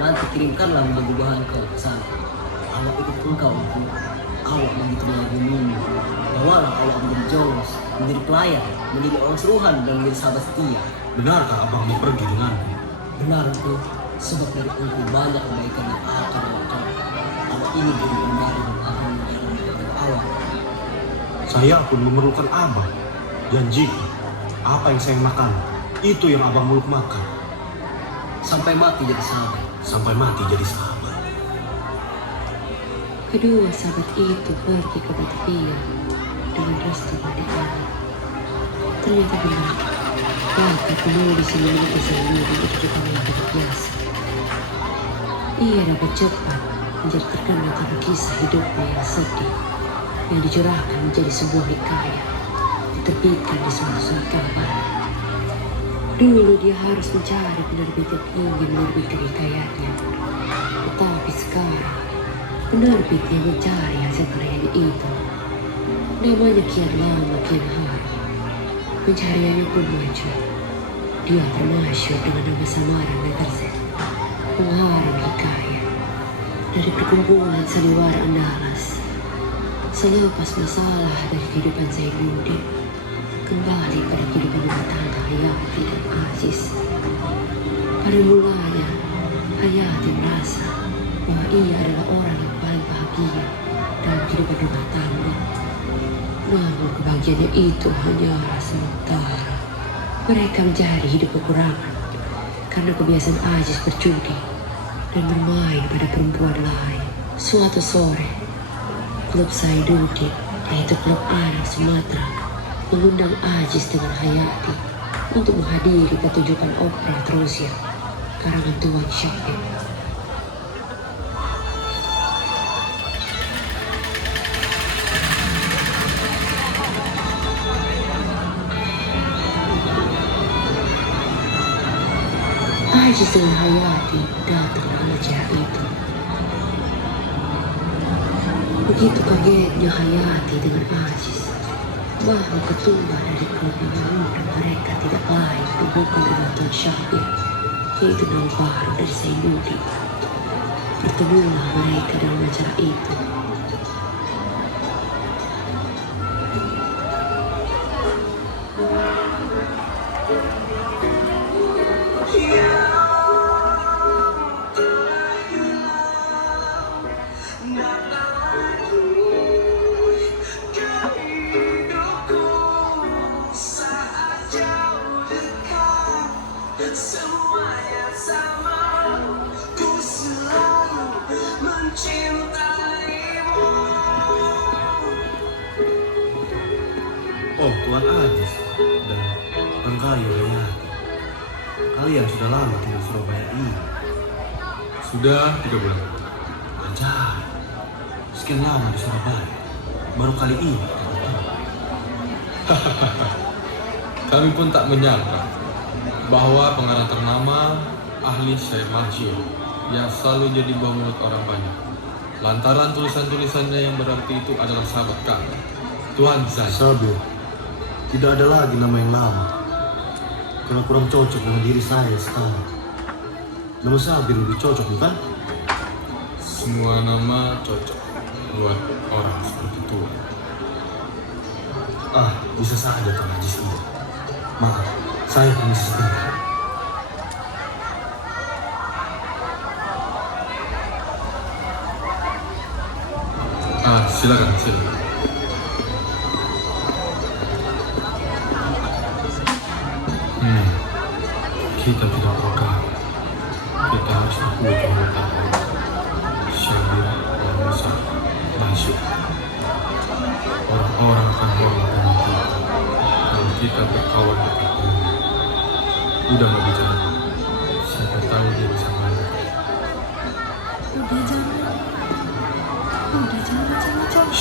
Nanti kirimkanlah menjadi bahan kau ke sana. Awak ikut engkau untuk awak begitu mengagumi. Bawalah awak menjadi jolos, menjadi pelayan, menjadi orang suruhan dan menjadi sahabat setia. Benarkah abang mau pergi denganku? Benar engkau, sebab dari engkau banyak kebaikan yang akan awak. Awak ini jadi kembali dan akan menjadi awak. Saya pun memerlukan abang. Janjiku, apa yang saya makan, itu yang abang muluk makan. Sampai mati jadi sahabat. Sampai mati jadi sahabat. Kedua sahabat itu pergi ke Batavia dengan restu pernikahan. Ternyata benar, bahkan penulis yang memiliki Zainuddin itu juga yang tidak biasa. Ia dapat cepat menjadi terkenal karena kisah hidupnya yang sedih, yang dicurahkan menjadi sebuah hikayat, diterbitkan di suatu surat kabar. Dulu dia harus mencari penerbit yang ingin menerbitkan hikayatnya, tetapi sekarang penerbit yang mencari hasil karyanya itu. Namanya kian lama kian hari, pencariannya pun maju. Dia termasyhur dengan nama samaran Meterset, pengharang hikayat. Dari perkumpulan sandiwara Andalas, selepas masalah dari kehidupan Zainuddin, kembali pada kehidupan rumah tangga Hayati dan Aziz. Pada mulanya, Hayati merasa bahwa ia adalah orang yang paling bahagia dalam kehidupan rumah tangga. Namun kebahagiaannya itu hanyalah sementara. Mereka menjadi hidup kekurangan karena kebiasaan Aziz berjudi dan bermain pada perempuan lain. Suatu sore, klub Zainuddin, yaitu klub anak Sumatera, mengundang Aziz dengan Hayati untuk menghadiri pertunjukan opera Trosia karangan Tuan Syakir. Aziz dengan Hayati datang dengan acara itu. Begitu kagetnya Hayati dengan Aziz bahwa ketua dari klub yang mengundang mereka tidak lain bukan dengan Tuan Syakir, yaitu nama baru dari Zainuddin. Bertemulah mereka dalam acara itu. Oh, Tuan Aziz dan Rengkayu Hayati. Kalian sudah lama tinggal di Surabaya ini. Sudah 3 bulan. Anjay, sekian lama di Surabaya. Baru kali ini. Kami pun tak menyangka bahwa pengarang ternama ahli syair masyhur yang selalu jadi buah mulut orang banyak. Lantaran tulisan-tulisannya yang berarti itu adalah sahabat kami, Tuan Zai. Sabir, Tidak ada lagi nama yang lama, karena kurang cocok dengan diri saya sekarang. Nama saya lebih cocok, bukan? Semua nama cocok buat orang seperti Tuan. Bisa saja Kang Ajis ini. Maaf, saya permisi sebentar. Silakan. Kita tidak perlu kalah. Kita harus akui kehormatan Syabir dan Musa Masyuk. Orang-orang akan hormat dengan kita kalau kita berkawan dekat dengan. Udah mau bicara, siapa tahu dia bisa bantu. Udah jangan macam-macam.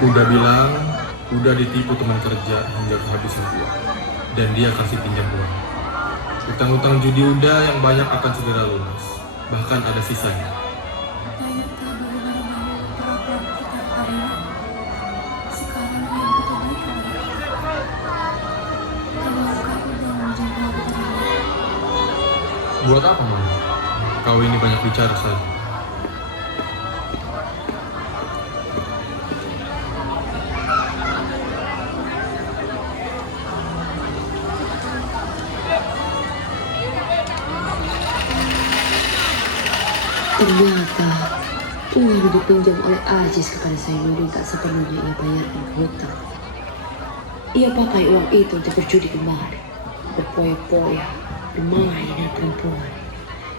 Udah bilang, udah ditipu teman kerja hingga kehabisan uang. Dan dia kasih pinjam uang. Utang-utang judi udah yang banyak akan segera lunas. Bahkan ada sisanya. Banyakkah bagaimana bahwa perempuan kita hari ini sekarang yang kita berikan? Tahukah udah menjadi petani? Buat apa, Mama? Kau ini banyak bicara saja. Ternyata uang yang dipinjam oleh Ajis kepada Zainuddin tak sepenuhnya ia bayarkan ke hutang. Ia pakai uang itu untuk berjudi kembali, berpoya-poya, bermain dengan perempuan,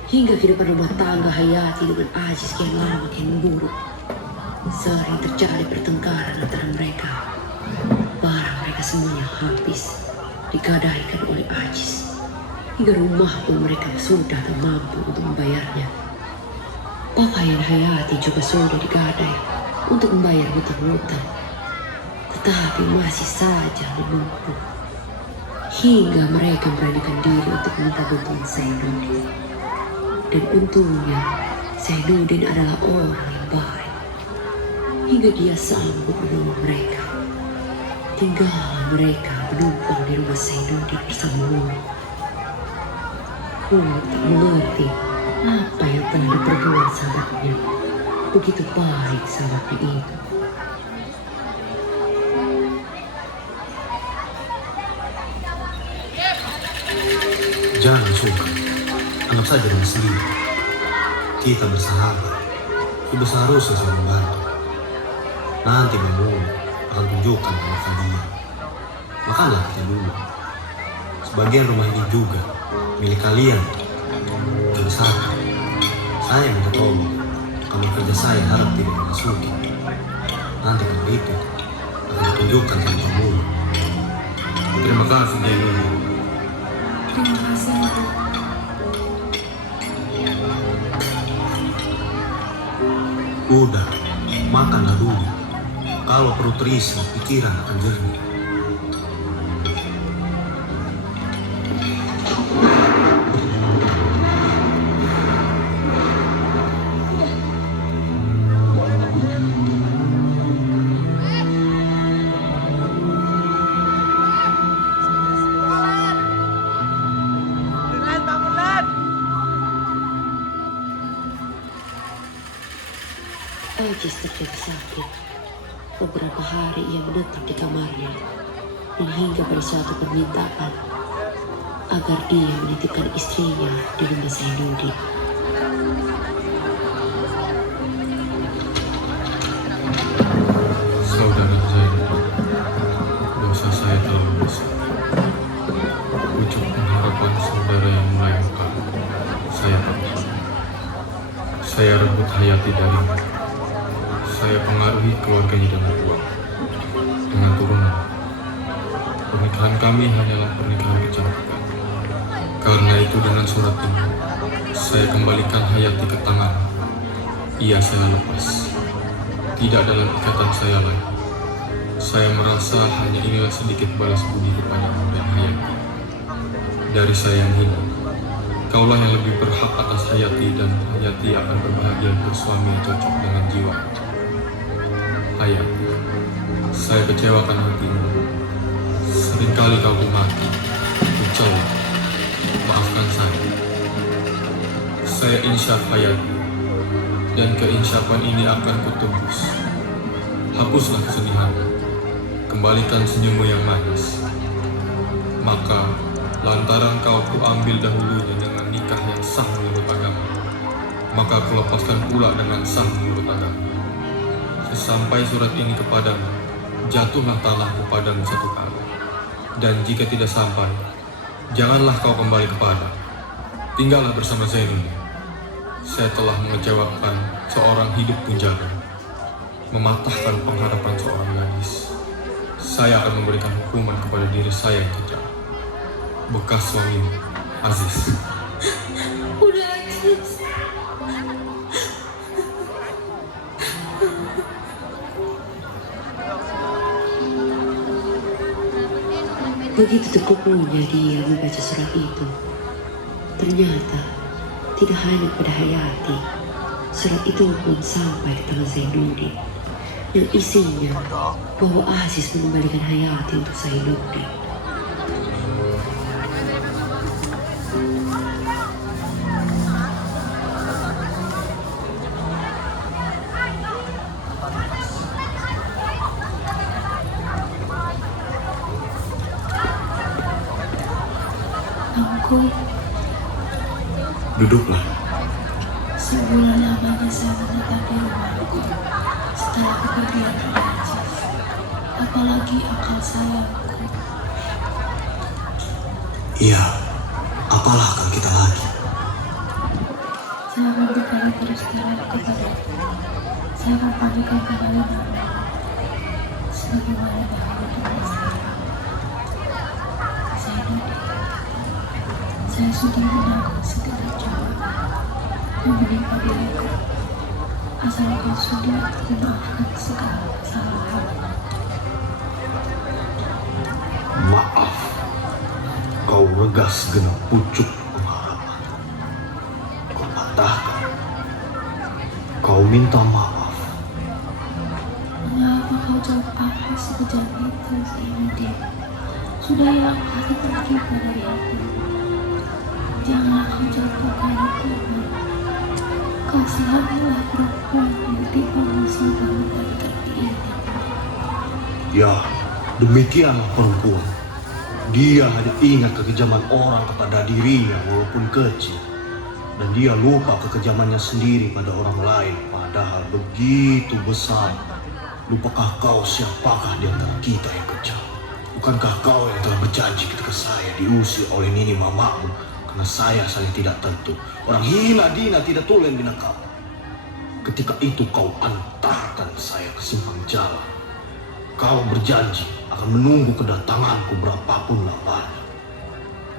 hingga kehidupan rumah tangga Hayati dengan Ajis kian lama kian memburuk. Sering terjadi pertengkaran antara mereka. Barang mereka semuanya habis, digadaikan oleh Ajis, hingga rumah pun mereka sudah tak mampu untuk membayarnya. Pakaian Hayati juga sudah digadai untuk membayar hutang-hutang, tetapi masih saja menumpuk. Hingga mereka beranikan diri untuk meminta bantuan Zainuddin. Dan untungnya Zainuddin adalah orang yang baik, hingga dia sanggup menolong mereka. Tinggal mereka menumpang di rumah Zainuddin bersama Wuri. Wuri tak mengerti apa yang telah diperbuat sahabatnya. Begitu baik sahabatnya itu. Jangan sungkan, anggap saja dengan sendiri. Kita bersahabat, sudah seharusnya saling membantu. Nanti kamu akan tunjukkan kemampuan dia. Makanlah kita dulu. Sebagian rumah ini juga milik kalian. Jadi satu, saya minta tolong, kamar kerja saya harap tidak dimasuki. Nanti kalau itu akan ditunjukkan sama kamu. Terima kasih, Zainuddin. Terima kasih, Ibu. Udah, makanlah dulu. Kalau perut terisi, pikiran akan jernih. Ajis terjadi sakit. Beberapa hari ia menetap di kamarnya, dan hingga pada suatu permintaan agar dia menitipkan istrinya di rumah Zainuddin. Saya rebut Hayati darimu. Saya pengaruhi keluarganya dengan uang, dengan turunan. Pernikahan kami hanyalah pernikahan kecantikan. Karena itu dengan surat ini, saya kembalikan Hayati ke tangan. Ia saya lepas. Tidak dalam ikatan saya lagi. Saya merasa hanya inilah sedikit balas budi kepadamu dan Hayati. Dari saya yang hina, kaulah yang lebih berhak atas Hayati dan Hayati akan berbahagia bersuami yang cocok dengan jiwa. Hayati, saya kecewakan hatimu. Seringkali kau mati, kucela. Maafkan saya. Saya insyaf Hayati, dan keinsyapan ini akan kutebus. Hapuslah kesedihanmu, kembalikan senyummu yang manis. Maka lantaran kau kuambil dahulunya dengan nikah yang sah menurut agama, maka kulepaskan pula dengan sah menurut agama. Sesampai surat ini kepadamu, jatuhlah tanahku padamu satu kali. Dan jika tidak sampai, janganlah kau kembali kepada. Tinggallah bersama Zainuddin. Saya telah mengecewakan seorang hidup punjaga, mematahkan pengharapan seorang gadis. Saya akan memberikan hukuman kepada diri saya yang kejam. Bekas suamimu, Aziz. Udah Aziz. Begitu terpukulnya dia membaca surat itu. Ternyata tidak hanya pada Hayati, surat itu pun sampai ke tangan Zainuddin, yang isinya bahwa Aziz mengembalikan Hayati untuk Zainuddin. Aku Duduklah. sebulan lamanya saya menetap di rumahku setelah kepergian Aziz. Apalagi akal sayangku. Iya, apalah akan kita lagi? Saya akan berkali terus terang kepadaku. Saya akan panggilkan kembali nama sebagaimana dahulu dengan Zainuddin. Saya sudah menanggung segala cobaan yang menimpa diriku. Asal kau sudah memaafkan segala kesalahan. Maaf, kau regas genap pucuk pengharapan. Kau patahkan. Kau minta maaf. Mengapa kau jawab apa sekejap itu, Zainuddin? Sudah hilang hati tercipta dari hatimu. Janganlah kau jatuhkan hatimu. Kasihanilah perempuan yang tiba musibah membalikan ini. Ya, demikianlah perempuan. Dia hanya ingat kekejaman orang kepada dirinya walaupun kecil. Dan dia lupa kekejamannya sendiri pada orang lain, padahal begitu besar. Lupakah kau siapakah di antara kita yang kejam? Bukankah kau yang telah berjanji ketika saya diusir oleh nini mamamu? Karena saya tidak tentu. Orang hina dina tidak tulen bina kau. Ketika itu kau antarkan saya ke simpang jalan. Kau berjanji akan menunggu kedatanganku berapapun lamanya.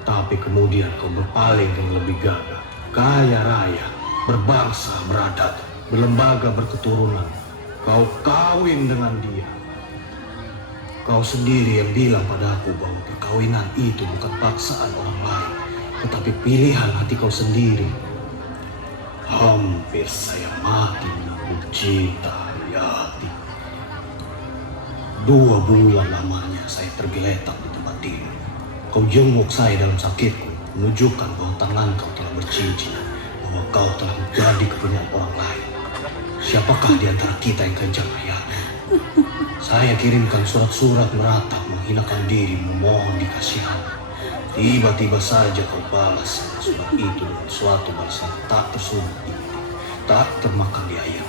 Tapi kemudian kau berpaling dengan lebih gagah. Kaya raya, berbangsa, beradat, berlembaga, berketurunan. Kau kawin dengan dia. Kau sendiri yang bilang padaku bahwa perkawinan itu bukan paksaan orang lain, tetapi pilihan hati kau sendiri. Hampir saya mati menanggung cinta Hayati. 2 bulan lamanya saya tergeletak di tempat tidur. Kau jenguk saya dalam sakitku, menunjukkan bahwa tangan kau telah bercincin, bahwa kau telah menjadi kepunyaan orang lain. Siapakah di antara kita yang kejam, Hayati? Saya kirimkan surat-surat meratap, menghinakan diri, memohon dikasihani. Tiba-tiba saja kau balas surat itu dengan suatu balasan tak tersumbat inti, tak termakan di ayam.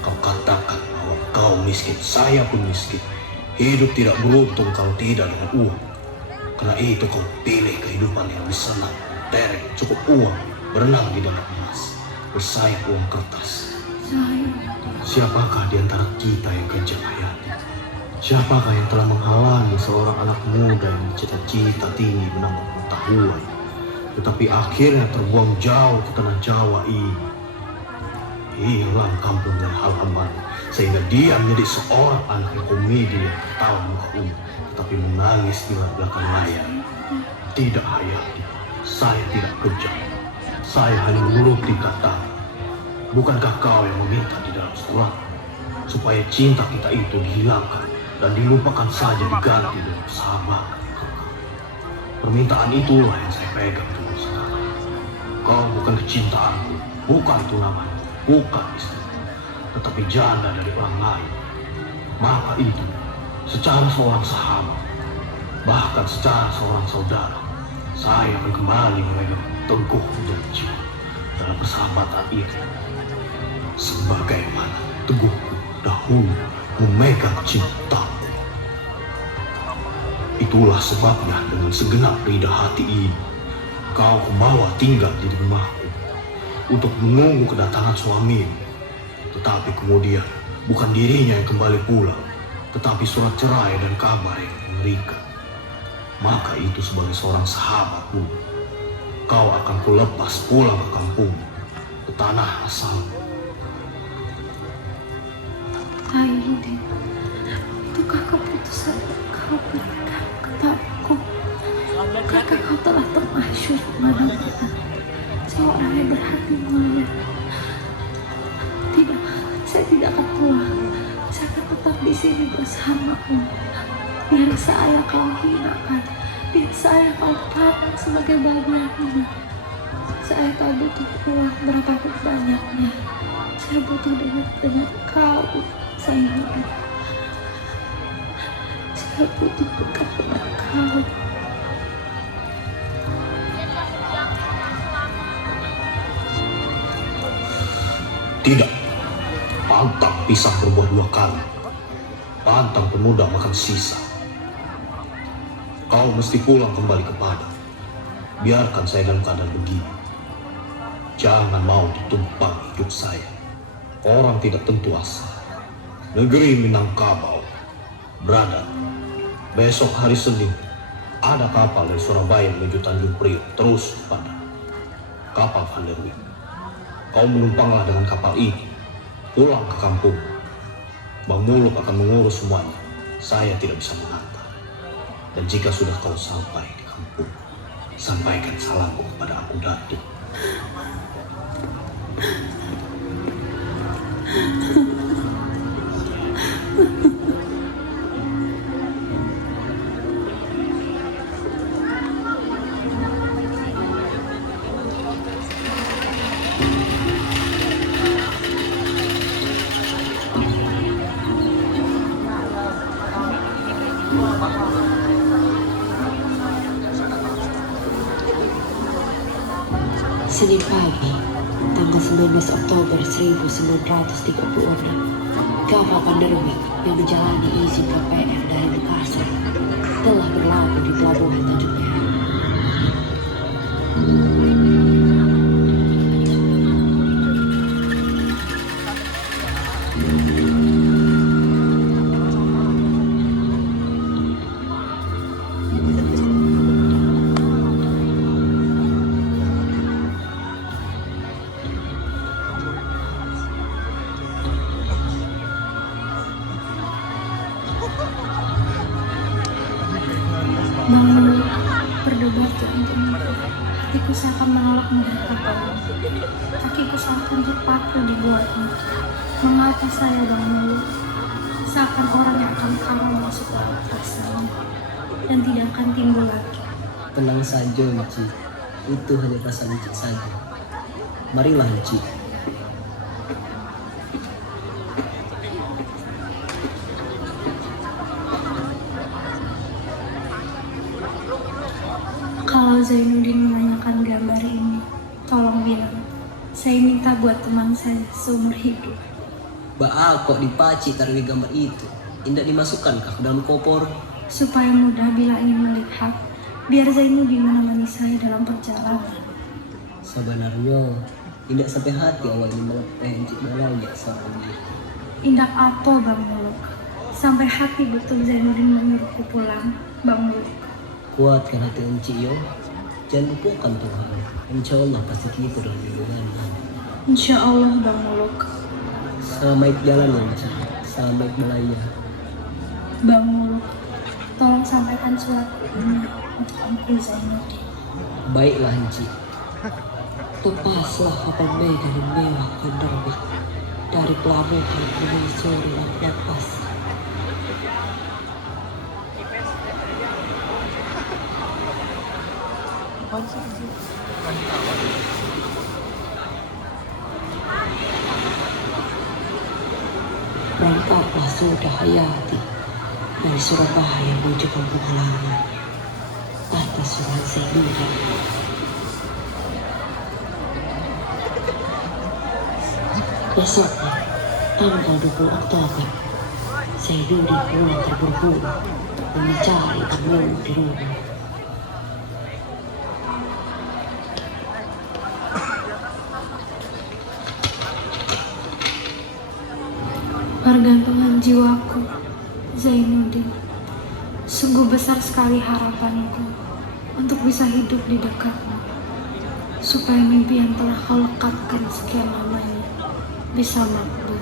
Kau katakan bahwa kau miskin, saya pun miskin. Hidup tidak beruntung kalau tidak dengan uang. Karena itu kau pilih kehidupan yang lebih senang, tereng, cukup uang, berenang di dalam emas. bersayap uang kertas. Saya Siapakah di antara kita yang kejam Hayati? Siapakah yang telah menghalangi seorang anak muda yang bercita-cita tinggi menambah pengetahuan, tetapi akhirnya terbuang jauh ke tanah Jawa ini? Hilang kampung dan halaman, sehingga dia menjadi seorang anak komedi yang tertawa muka umum, tetapi menangis di belakang layar. Tidak Hayati, saya tidak kejam. Saya hanya menuruti kata. Bukankah kau yang meminta di dalam surat supaya cinta kita itu dihilangkan dan dilupakan saja diganti dengan persahabatan? Permintaan itulah yang saya pegang dulu sekarang. Kau bukan kecintaanku, bukan tunangan, bukan istri, tetapi janda dari orang lain. Maka itu, secara seorang sahabat, bahkan secara seorang saudara, saya akan kembali memegang teguh janji dalam persahabatan itu, sebagaimana teguhku dahulu memegang cintaku. Itulah sebabnya dengan segenap lidah hati ini, kau kubawa tinggal di rumahku untuk menunggu kedatangan suamimu. Tetapi kemudian bukan dirinya yang kembali pulang, tetapi surat cerai dan kabar yang mengerikan. Maka itu sebagai seorang sahabatmu, kau akan kulepas pulang ke kampung, ke tanah asalmu. Zainuddin, itukah keputusan kau berikan kepadaku? Bukankah kau telah termasyur kemana-mana, seorang yang berhati mulia? Tidak, saya tidak akan pulang. Saya akan tetap di sini bersamamu. Biar saya kau hinakan, biar saya kau pandang sebagai bagiannya. Saya tak butuh uang berapapun banyaknya. Saya butuh dengan kau, Zainuddin. Saya butuh dekat dengan kau. Tidak, pantang pisang berbuah dua kali. Pantang pemuda makan sisa. Kau mesti pulang kembali ke Padang. Biarkan saya dalam keadaan begini. Jangan mau ditumpang hidup saya. Orang tidak tentu asal. Negeri Minangkabau. Brother, besok hari Senin ada kapal dari Surabaya menuju Tanjung Priok terus ke Padang. Kapal Van der Wijk. Kau menumpanglah dengan kapal ini. Pulang ke kampung. Bang Muluk akan mengurus semuanya. Saya tidak bisa mengantar. Dan jika sudah kau sampai di kampung, sampaikan salamku kepada Abu Datu. Senin pagi, tanggal 19 Oktober 1936, kapal Van der Wijk yang menjalani izin KPR dari Makassar telah berlabuh di pelabuhan Tanjung Perak. Bang, berdebar untukmu. Hatiku seakan menolak melihat kapalmu. Kakiku seakan terpaku dibuatmu. Mengapa saya, Bang Muluk? Seakan orang yang akan karam masuk dalam perasaanmu dan tidak akan timbul lagi. Tenang saja, Uci. Itu hanya perasaan Uci saja. Marilah, Uci. Kalau Zainuddin menanyakan gambar ini, tolong bilang, saya minta buat teman saya seumur hidup. Baal kok dipaci taruhi gambar itu. Indah dimasukkan ke dalam kopor. Supaya mudah bila ingin melihat, biar Zainuddin menemani saya dalam perjalanan. Sebenarnya Tidak sampai hati awalnya melencik balainya sama dia. Indak apa Bang Muluk? Sampai hati betul Zainuddin menyuruhku pulang, Bang Muluk. Kuatkan hati Enci yo. Jangan lupakan Tuhan. Insya Allah pasti kita dalam lindungannya. Insya Allah Bang Muluk. Selamat jalan ya Enci. Selamat belaya. Bang Muluk, tolong sampaikan surat ini untuk Empu Zainuddin. Baiklah Enci. Lepaslah kapal medan yang mewah kandangnya dari pelabuhan menyusuri laut lepas. Berangkatlah sudah Hayati dari Surabaya menuju Kampung Halaman atas surat Zainuddin. Besoknya, tanggal 20 Oktober, Zainuddin pulang terburu-buru dan mencari Amul di rumah. Pergantungan jiwaku, Zainuddin. Sungguh besar sekali harapanku untuk bisa hidup di dekatmu, supaya mimpi yang telah kau lekatkan sekian lamanya bisa makbul,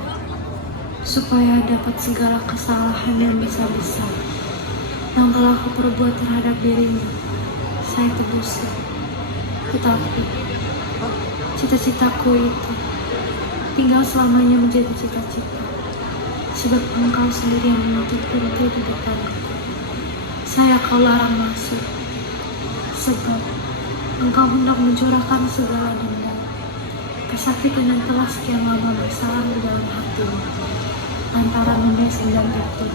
supaya dapat segala kesalahan yang besar-besar yang telah aku perbuat terhadap dirimu saya tebusi. Tetapi cita-citaku itu tinggal selamanya menjadi cita-cita, sebab engkau sendiri yang menutup pintu di depanku. Saya kau larang masuk, sebab engkau hendak mencurahkan segala dendam, kesakitan yang telah sekian lama bersarang di dalam hatimu. Antara memes dan itu,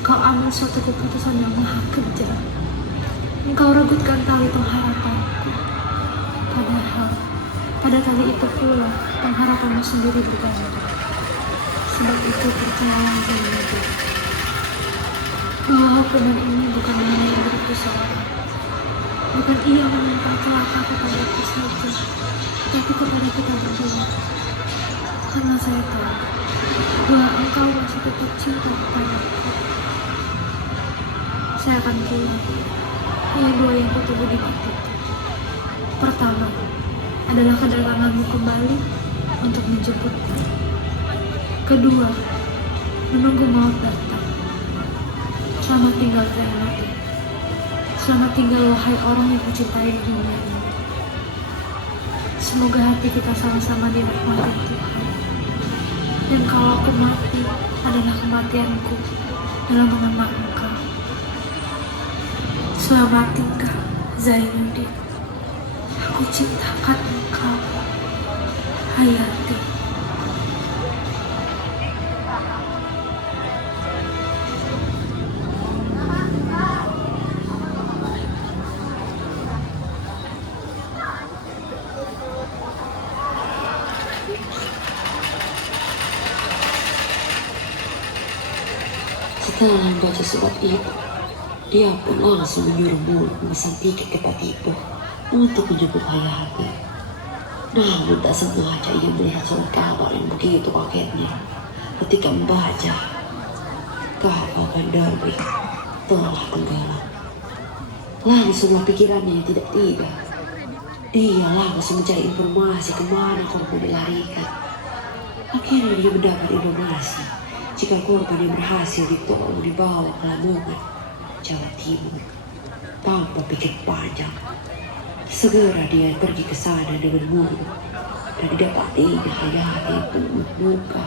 kau ambil suatu keputusan yang maha kejam. Engkau regutkan tali pengharapanku, padahal pada tali itu pula pengharapanmu sendiri bergantung. Sebab itu percayalah Zainuddin, bahwa hukuman ini bukan mengenai diriku seorang. Bukan ia meminta celaka kepada aku saja, tapi kepada kita berdua. Karena saya tahu bahwa engkau masih tetap cinta kepadaku. Saya akan pulang. Ini dua yang kutunggu di hatiku. Pertama adalah kedatanganmu kembali untuk menjemputku. Kedua, menunggu maut datang. Selamat tinggal Zainuddin. Selamat tinggal wahai orang yang kucintai di dunia ini. Semoga hati kita sama-sama dirahmati Tuhan. Dan kalau aku mati adalah kematianku dalam mengenal Engkau. Selamat tinggal Zainuddin. Aku cintakan Engkau, Hayati. Setelah membaca surat itu, dia pun langsung menyuruh Muluk memesan tiket ke Patipo untuk menjemput Hayati. Namun tak sengaja ia melihat surat kabar yang begitu kagetnya ketika membaca kapal Bandarbi telah tenggelam. Langsunglah pikirannya yang tidak tiba. Dia langsung mencari informasi kemana korban dilarikan. Akhirnya dia mendapat informasi jika korban yang berhasil ditolong dibawa ke Lamongan, Jawa Timur. Tanpa pikir panjang, segera dia pergi ke sana dengan Muluk dan didapatinya Hayati yang penuh luka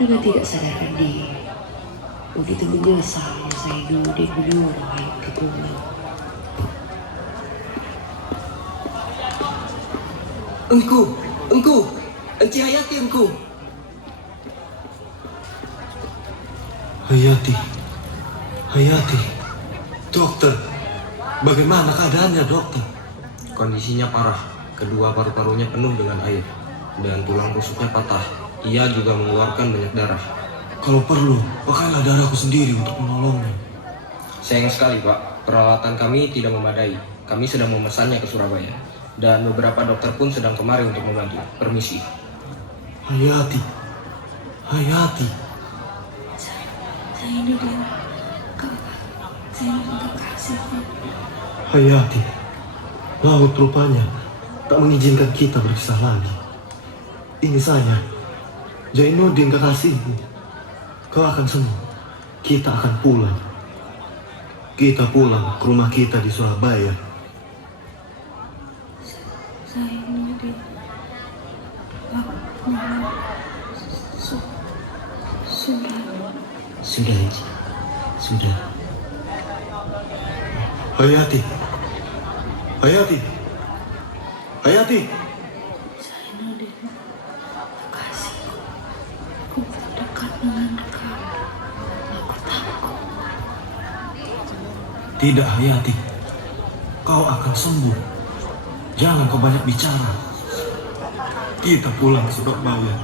dengan tidak sadarkan diri. Begitu menyesalnya Zainuddin menyuruh Hayati pulang. Engku, Enci Hayati engku. Hayati, dokter, bagaimana keadaannya dokter? Kondisinya parah, kedua paru-parunya penuh dengan air, dan tulang rusuknya patah. Ia juga mengeluarkan banyak darah. Kalau perlu, pakailah darahku sendiri untuk menolongnya. Sayang sekali Pak, peralatan kami tidak memadai. Kami sedang memesannya ke Surabaya. Dan beberapa dokter pun sedang kemari untuk membantu. Permisi. Hayati. Hayati. Saya Nudin. Saya Nudin kekasihku. Hayati. Laut rupanya tak mengizinkan kita berpisah lagi. Ini saya, Jainuddin kekasihmu. Kau akan sembuh. Kita akan pulang. Kita pulang ke rumah kita di Surabaya. Saya Nudin. Sudah, Iji. Sudah. Hayati. Hayati. Hayati. Saya Nudin. Kekasihku. Aku dekat dengan kamu. Aku takut. Tidak, Hayati. Kau akan sembuh. Jangan kau banyak bicara. Kita pulang ke Surabaya.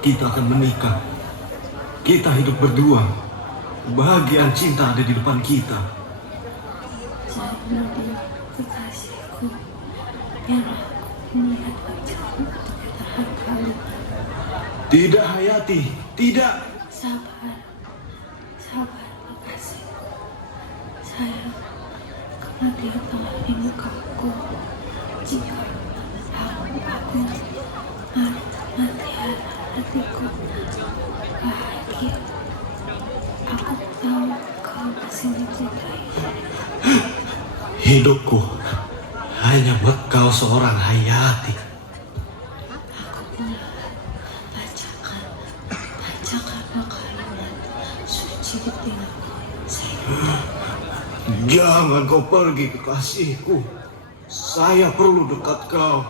Kita akan menikah. Kita hidup berdua. Kebahagiaan cinta ada di depan kita. Saya Nudin. Kekasihku. Biar aku melihat wajahmu terlihat kali. Tidak, Hayati. Tidak. Sabar. Sabar, kekasihku. Saya kematian telah dimukaku. Jika aku mati hatiku bahagia. Aku tahu kau masih mencintai. Hidupku hanya buat kau seorang, Hayati. Aku pula bacakan kalimat suci di telingaku. Jangan kau pergi, kekasihku. Saya perlu dekat kau.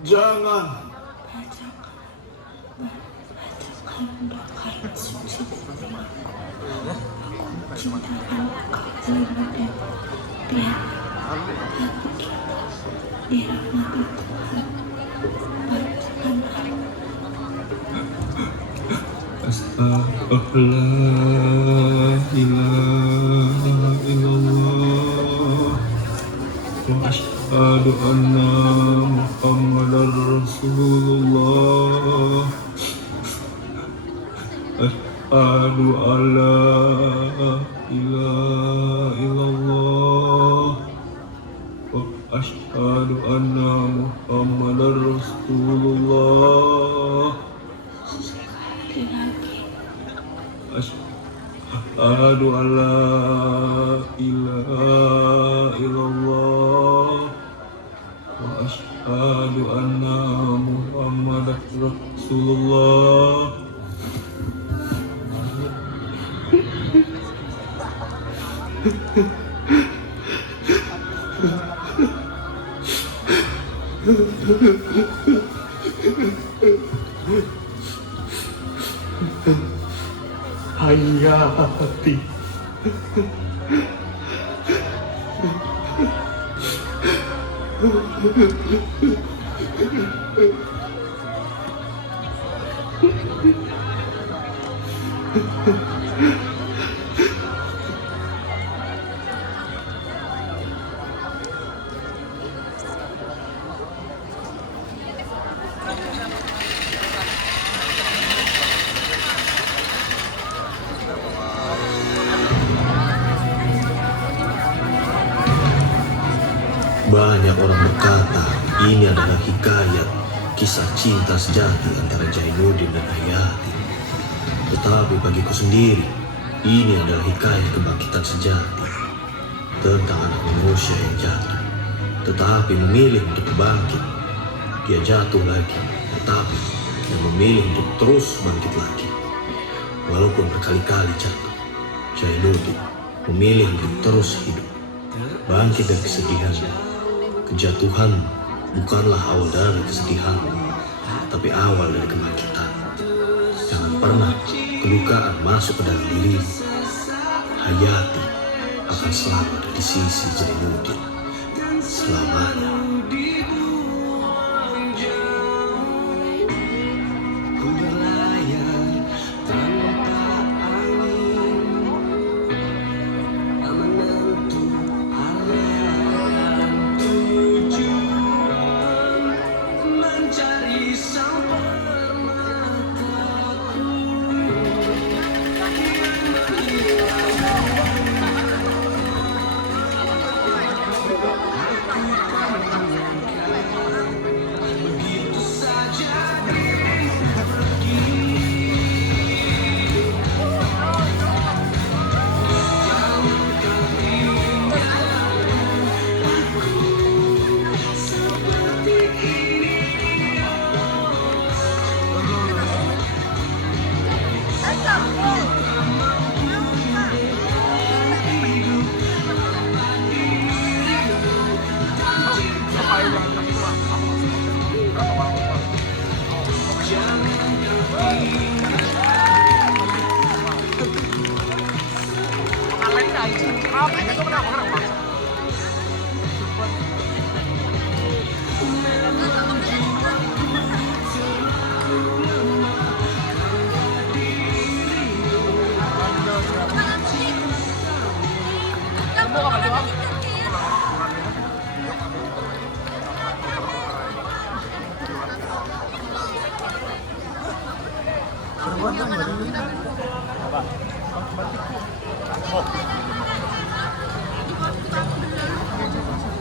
Jangan. Bacakan kalimat suci di telingaku. Aku mencintai kau Zainuddin. Biar hati kita dirahmati Tuhan. Bacakanlah. Asyhadu anna Muhammadar Rasulullah. Asyhadu alla ilaha illallah. Wa asyhadu anna Muhammadar Rasulullah. Asyhadu alla ilaha illallah. Wa asyhadu anna Muhammadar Rasulullah. Hayati. Banyak orang berkata ini adalah hikayat kisah cinta sejati antara Jainuddin dan Hayati. Tetapi bagiku sendiri, ini adalah hikayat kebangkitan sejati tentang anak manusia yang jatuh, tetapi memilih untuk bangkit. Dia jatuh lagi, tetapi dia memilih untuk terus bangkit lagi. Walaupun berkali-kali jatuh, Jainuddin memilih untuk terus hidup, bangkit dari kesedihannya. Kejatuhan bukanlah awal dari kesedihan, tapi awal dari kebangkitan. Jangan pernah kedukaan masuk ke dalam dirimu. Hayati akan selalu ada di sisi Jainuddin selamanya.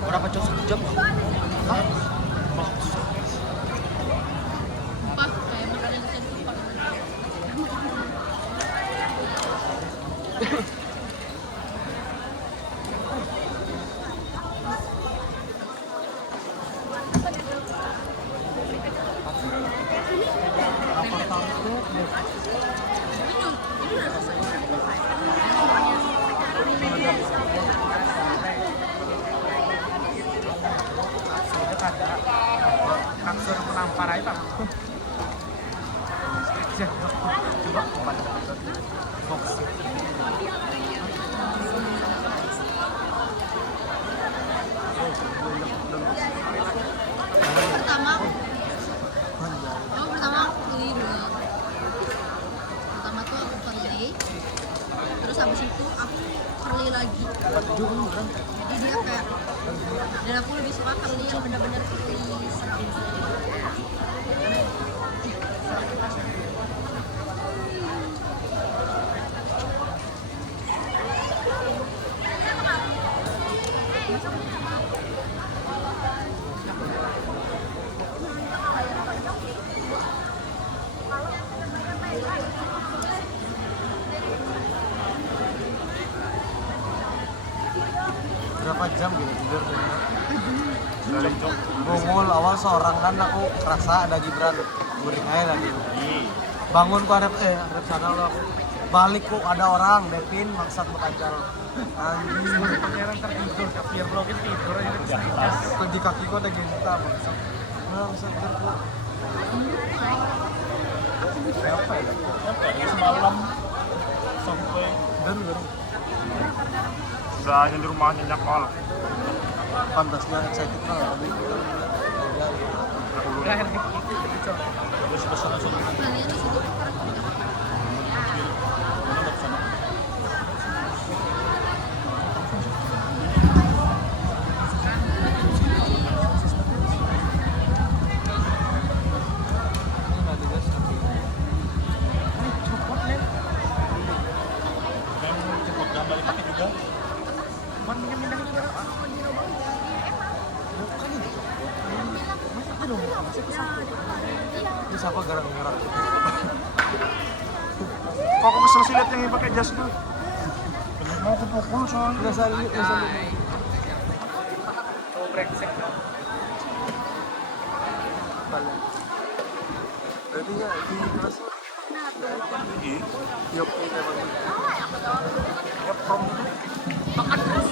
Berapa jam sekejap? Pertama aku keliru. Pertama tuh aku curly, terus habis itu aku curly lagi. Jadi dia kayak, dan aku lebih suka curly yang benar-benar curly serang. Berapa jam gitu tidur bungul awal seorang kan aku kerasa ada Gibran guring aja lagi bangun ku ada sana lo aku balik ku ada orang Devin maksat mekacal anjing pangeran tertidur tapi yang blogin tidur aja di kaki ku ada genta maksat maksat terku apa ya semalam sampai dan udah hanya di rumah nyenyak mal pantasnya excited lah tapi siapa garang-garang kok aku kesel sih liat yang pakai jas tuh mau aku pukul soalnya udah saling oh brengsek berarti ya di kelas yuk kita ya prom makan terus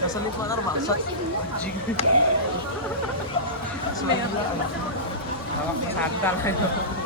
Keselip mana masak anjing. Awak sandal.